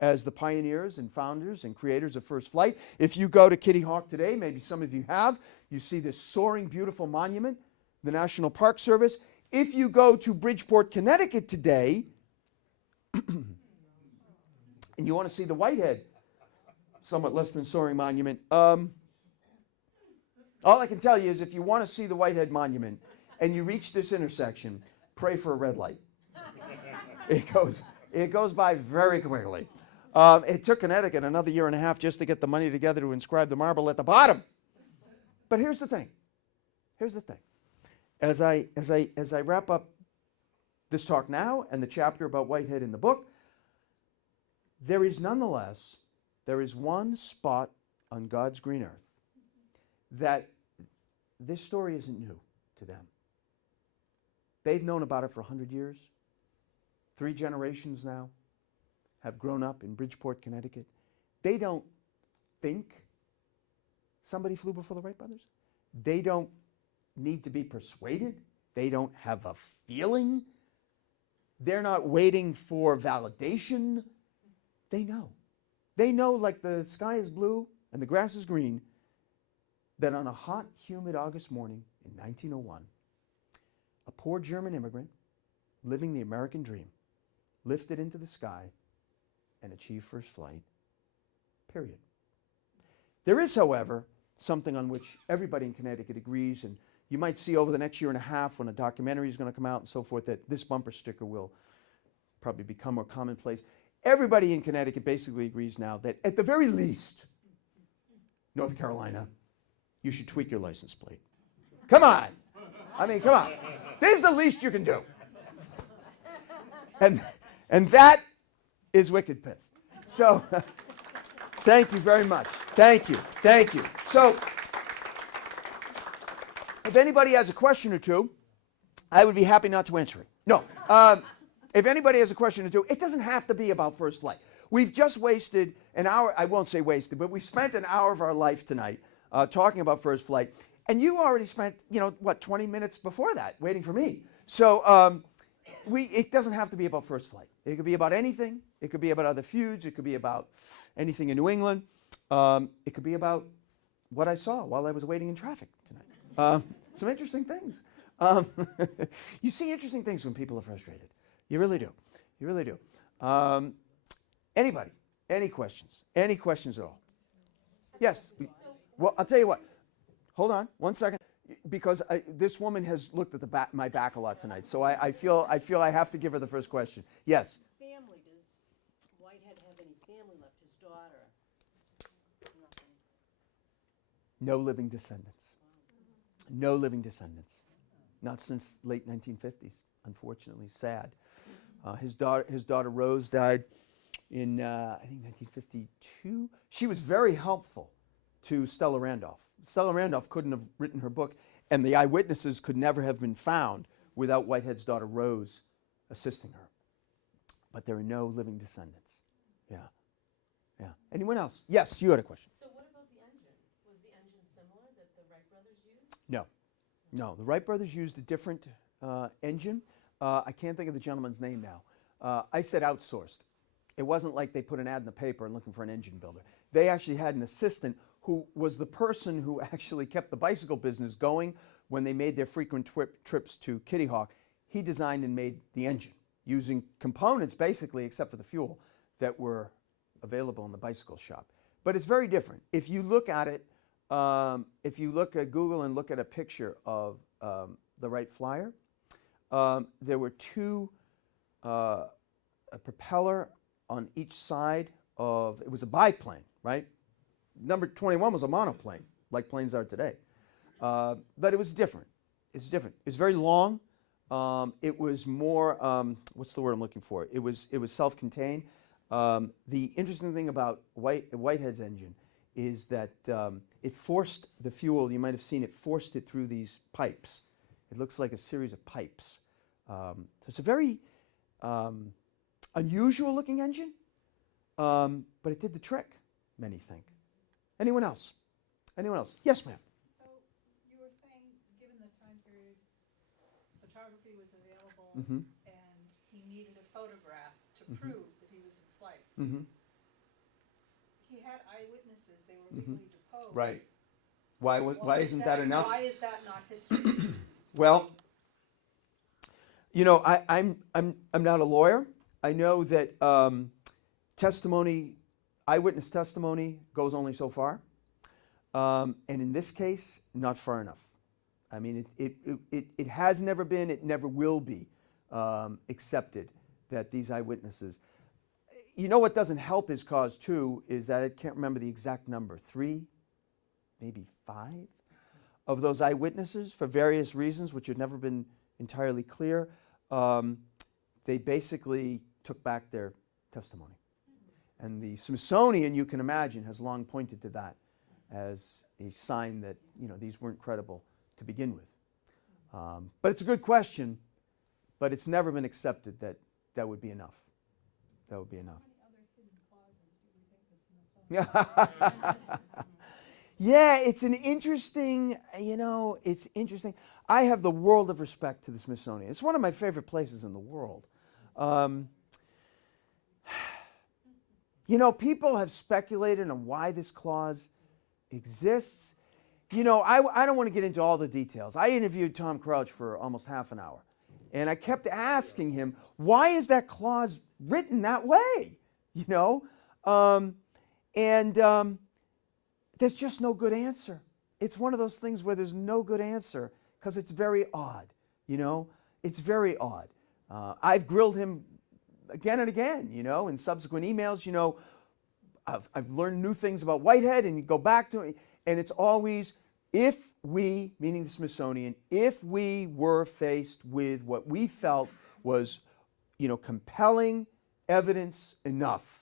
as the pioneers and founders and creators of first flight. If you go to Kitty Hawk today, maybe some of you have, you see this soaring, beautiful monument, the National Park Service. If you go to Bridgeport, Connecticut today, and you want to see the Whitehead, somewhat less than soaring monument, all I can tell you is if you want to see the Whitehead monument and you reach this intersection, pray for a red light. It goes by very quickly. It took Connecticut another year and a half just to get the money together to inscribe the marble at the bottom. But here's the thing. As I wrap up this talk now and the chapter about Whitehead in the book, there is one spot on God's green earth that this story isn't new to them. They've known about it for 100 years. 3 generations now have grown up in Bridgeport, Connecticut. They don't think somebody flew before the Wright brothers. They don't need to be persuaded. They don't have a feeling. They're not waiting for validation. They know. They know, like the sky is blue and the grass is green, that on a hot, humid August morning in 1901, a poor German immigrant living the American dream lifted into the sky and achieved first flight period. There is, however, something on which everybody in Connecticut agrees, and you might see over the next year and a half when a documentary is going to come out and so forth, that this bumper sticker will probably become more commonplace. Everybody in Connecticut basically agrees now that at the very least, North Carolina, you should tweak your license plate. Come on. I mean, come on. This is the least you can do. And that is wicked pissed. So thank you very much. Thank you. Thank you. So if anybody has a question or two, I would be happy not to answer it. No. If anybody has a question or two, it doesn't have to be about First Flight. We've just wasted an hour. I won't say wasted, but we spent an hour of our life tonight talking about First Flight. And you already spent, 20 minutes before that waiting for me. So it doesn't have to be about First Flight. It could be about anything. It could be about other feuds. It could be about anything in New England. It could be about what I saw while I was waiting in traffic tonight. Some interesting things. You see interesting things when people are frustrated. You really do. You really do. Anybody? Any questions? Any questions at all? Yes. Well, I'll tell you what. Hold on 1 second. Because this woman has looked at my back a lot tonight, so I feel I have to give her the first question. Yes. Family, does Whitehead have any family left? His daughter? Nothing. No living descendants. No living descendants. Not since late 1950s. Unfortunately, sad. His daughter Rose died in I think 1952. She was very helpful to Stella Randolph. Stella Randolph couldn't have written her book, and the eyewitnesses could never have been found without Whitehead's daughter Rose assisting her. But there are no living descendants. Yeah. Yeah. Anyone else? Yes, you had a question. So what about the engine? Was the engine similar that the Wright brothers used? No. No, the Wright brothers used a different engine. I can't think of the gentleman's name now. I said outsourced. It wasn't like they put an ad in the paper and looking for an engine builder. They actually had an assistant who was the person who actually kept the bicycle business going when they made their frequent trips to Kitty Hawk. He designed and made the engine using components, basically, except for the fuel, that were available in the bicycle shop. But it's very different. If you look at it, if you look at Google and look at a picture of the Wright Flyer, there were a propeller on each side of, it was a biplane, right? Number 21 was a monoplane, like planes are today. But it was different. It's different. It's very long. It was more, what's the word I'm looking for? It was self-contained. The interesting thing about Whitehead's engine is that it forced the fuel, you might have seen it, forced it through these pipes. It looks like a series of pipes. So it's a very unusual looking engine, but it did the trick, many think. Anyone else? Anyone else? Yes, ma'am. So you were saying, given the time period, photography was available, Mm-hmm. and he needed a photograph to prove that he was in flight. Mm-hmm. He had eyewitnesses; they were legally deposed. Right. Why isn't that enough? Why is that not history? Well, I'm not a lawyer. I know that eyewitness testimony goes only so far, and in this case, not far enough. I mean, it has never been, it never will be accepted that these eyewitnesses. You know what doesn't help his cause too is that I can't remember the exact number, 3, maybe 5 of those eyewitnesses, for various reasons which have never been entirely clear, they basically took back their testimony. And the Smithsonian, you can imagine, has long pointed to that as a sign that these weren't credible to begin with. But it's a good question, but it's never been accepted that that would be enough. That would be enough. Yeah, it's an interesting, it's interesting. I have the world of respect to the Smithsonian. It's one of my favorite places in the world. People have speculated on why this clause exists. I don't want to get into all the details. I interviewed Tom Crouch for almost half an hour, and I kept asking him, why is that clause written that way? And there's just no good answer. It's one of those things where there's no good answer because it's very odd, you know? It's very odd. I've grilled him again and again, you know, in subsequent emails, you know. I've learned new things about Whitehead, and you go back to it, and it's always, if we, meaning the Smithsonian, if we were faced with what we felt was, you know, compelling evidence enough,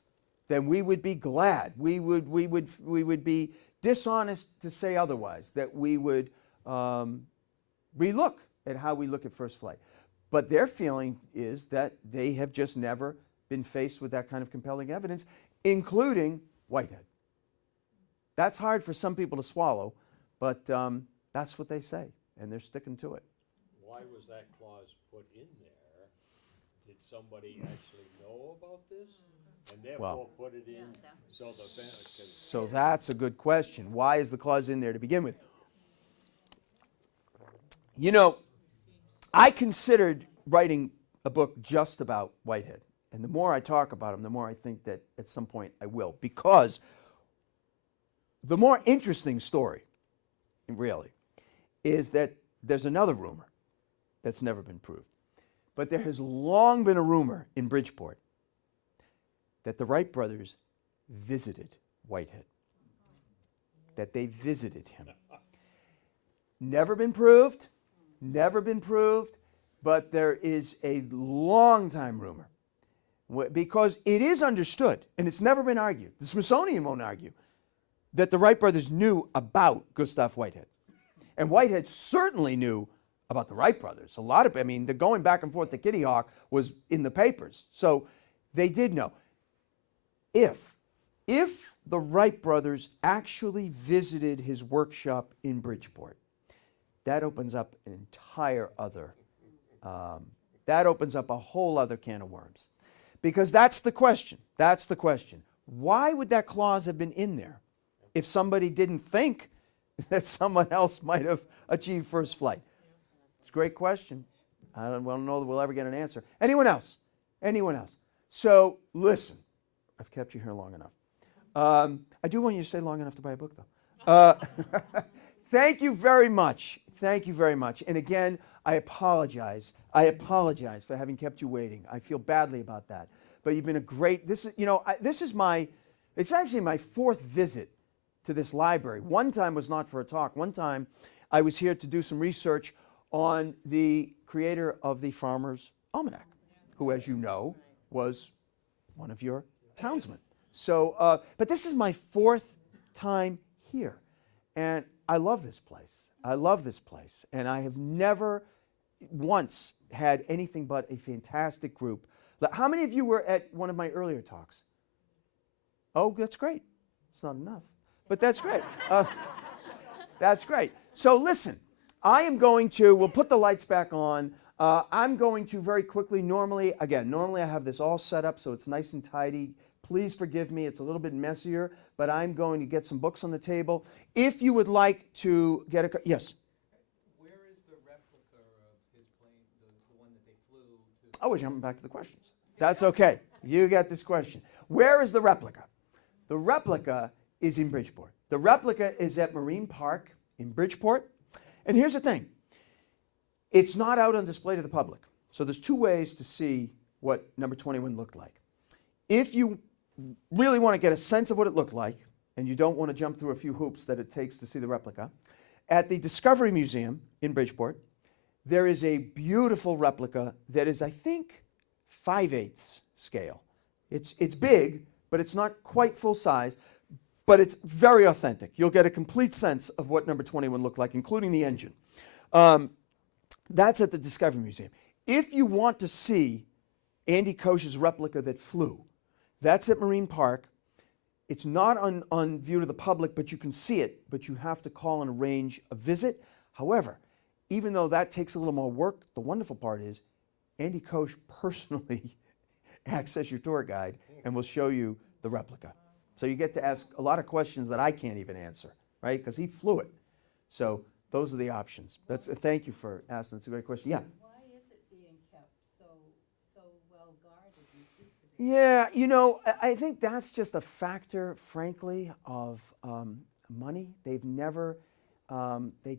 then we would be glad. We would be dishonest to say otherwise, that we would relook at how we look at First Flight. But their feeling is that they have just never been faced with that kind of compelling evidence, including Whitehead. That's hard for some people to swallow, but that's what they say, and they're sticking to it. Why was that clause put in there? Did somebody actually know about this and therefore put it in so the So that's a good question. Why is the clause in there to begin with? You know, I considered writing a book just about Whitehead. And the more I talk about him, the more I think that at some point I will. Because the more interesting story, really, is that there's another rumor that's never been proved. But there has long been a rumor in Bridgeport that the Wright brothers visited Whitehead. That they visited him. Never been proved. Never been proved. But there is a long-time rumor. Because it is understood, and it's never been argued, the Smithsonian won't argue, that the Wright brothers knew about Gustav Whitehead. And Whitehead certainly knew about the Wright brothers. A lot of, I mean, the going back and forth to Kitty Hawk was in the papers. So they did know. If the Wright brothers actually visited his workshop in Bridgeport, that opens up an entire other, that opens up a whole other can of worms. Because that's the question. That's the question. Why would that clause have been in there if somebody didn't think that someone else might have achieved first flight? It's a great question. I don't know that we'll ever get an answer. Anyone else? Anyone else? So listen, I've kept you here long enough. I do want you to stay long enough to buy a book, though. Thank you very much. Thank you very much. And again, I apologize. I apologize for having kept you waiting. I feel badly about that. But you've been a great, this is, you know, it's actually my fourth visit to this library. One time was not for a talk. One time I was here to do some research on the creator of the Farmer's Almanac, who, as you know, was one of your townsmen. So, but this is my fourth time here. And I love this place. I love this place. And I have never once had anything but a fantastic group. How many of you were at one of my earlier talks? Oh, that's great. It's not enough, but that's great. That's great. So listen, we'll put the lights back on. I'm going to very quickly, normally I have this all set up so it's nice and tidy. Please forgive me, it's a little bit messier, but I'm going to get some books on the table. If you would like to get a, yes? Where is the replica of his plane, the one that they flew to? Oh, we're jumping back to the questions. That's okay. You get this question. Where is the replica? The replica is in Bridgeport. The replica is at Marine Park in Bridgeport. And here's the thing. It's not out on display to the public. So there's two ways to see what number 21 looked like. If you really want to get a sense of what it looked like, and you don't want to jump through a few hoops that it takes to see the replica, at the Discovery Museum in Bridgeport, there is a beautiful replica that is, I think, 5/8 scale. It's big, but it's not quite full size, but it's very authentic. You'll get a complete sense of what number 21 looked like, including the engine. That's at the Discovery Museum. If you want to see Andy Koch's replica that flew, that's at Marine Park. It's not on view to the public, but you can see it, but you have to call and arrange a visit. However, even though that takes a little more work, the wonderful part is Andy Koch personally acts as your tour guide and will show you the replica. So you get to ask a lot of questions that I can't even answer, right? Because he flew it. So those are the options. Thank you for asking. That's a great question. Yeah? Why is it being kept so well guarded and secretive? Yeah, I think that's just a factor, frankly, of money. They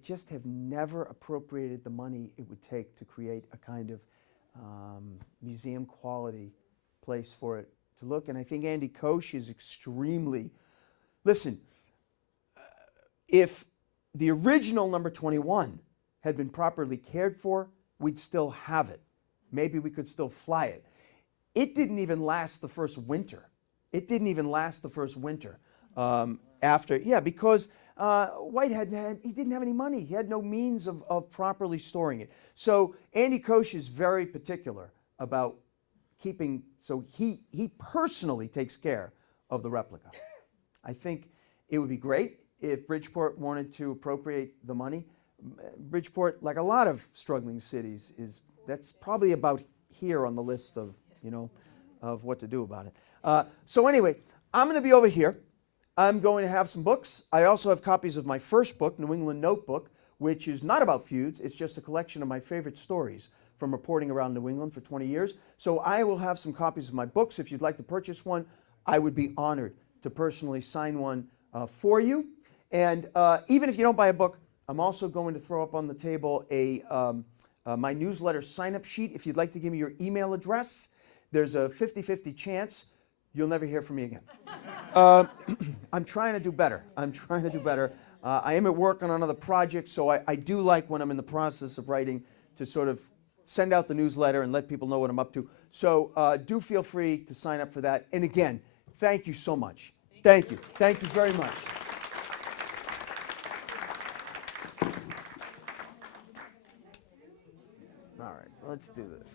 just have never appropriated the money it would take to create a kind of museum quality place for it to look. And I think Andy Koch is extremely, listen, if the original number 21 had been properly cared for, we'd still have it. Maybe we could still fly it. It didn't even last the first winter. It didn't even last the first winter because Whitehead he didn't have any money. He had no means of properly storing it. So Andy Koch is very particular about keeping, so he personally takes care of the replica. I think it would be great if Bridgeport wanted to appropriate the money. Bridgeport, like a lot of struggling cities, that's probably about here on the list of of what to do about it. So anyway, I'm going to be over here. I'm going to have some books. I also have copies of my first book, New England Notebook, which is not about feuds. It's just a collection of my favorite stories from reporting around New England for 20 years. So I will have some copies of my books. If you'd like to purchase one, I would be honored to personally sign one for you. And even if you don't buy a book, I'm also going to throw up on the table my newsletter sign-up sheet. If you'd like to give me your email address, there's a 50-50 chance you'll never hear from me again. I'm trying to do better. I am at work on another project, so I do like when I'm in the process of writing to sort of send out the newsletter and let people know what I'm up to. So do feel free to sign up for that. And again, thank you so much. Thank you. Thank you very much. All right, let's do this.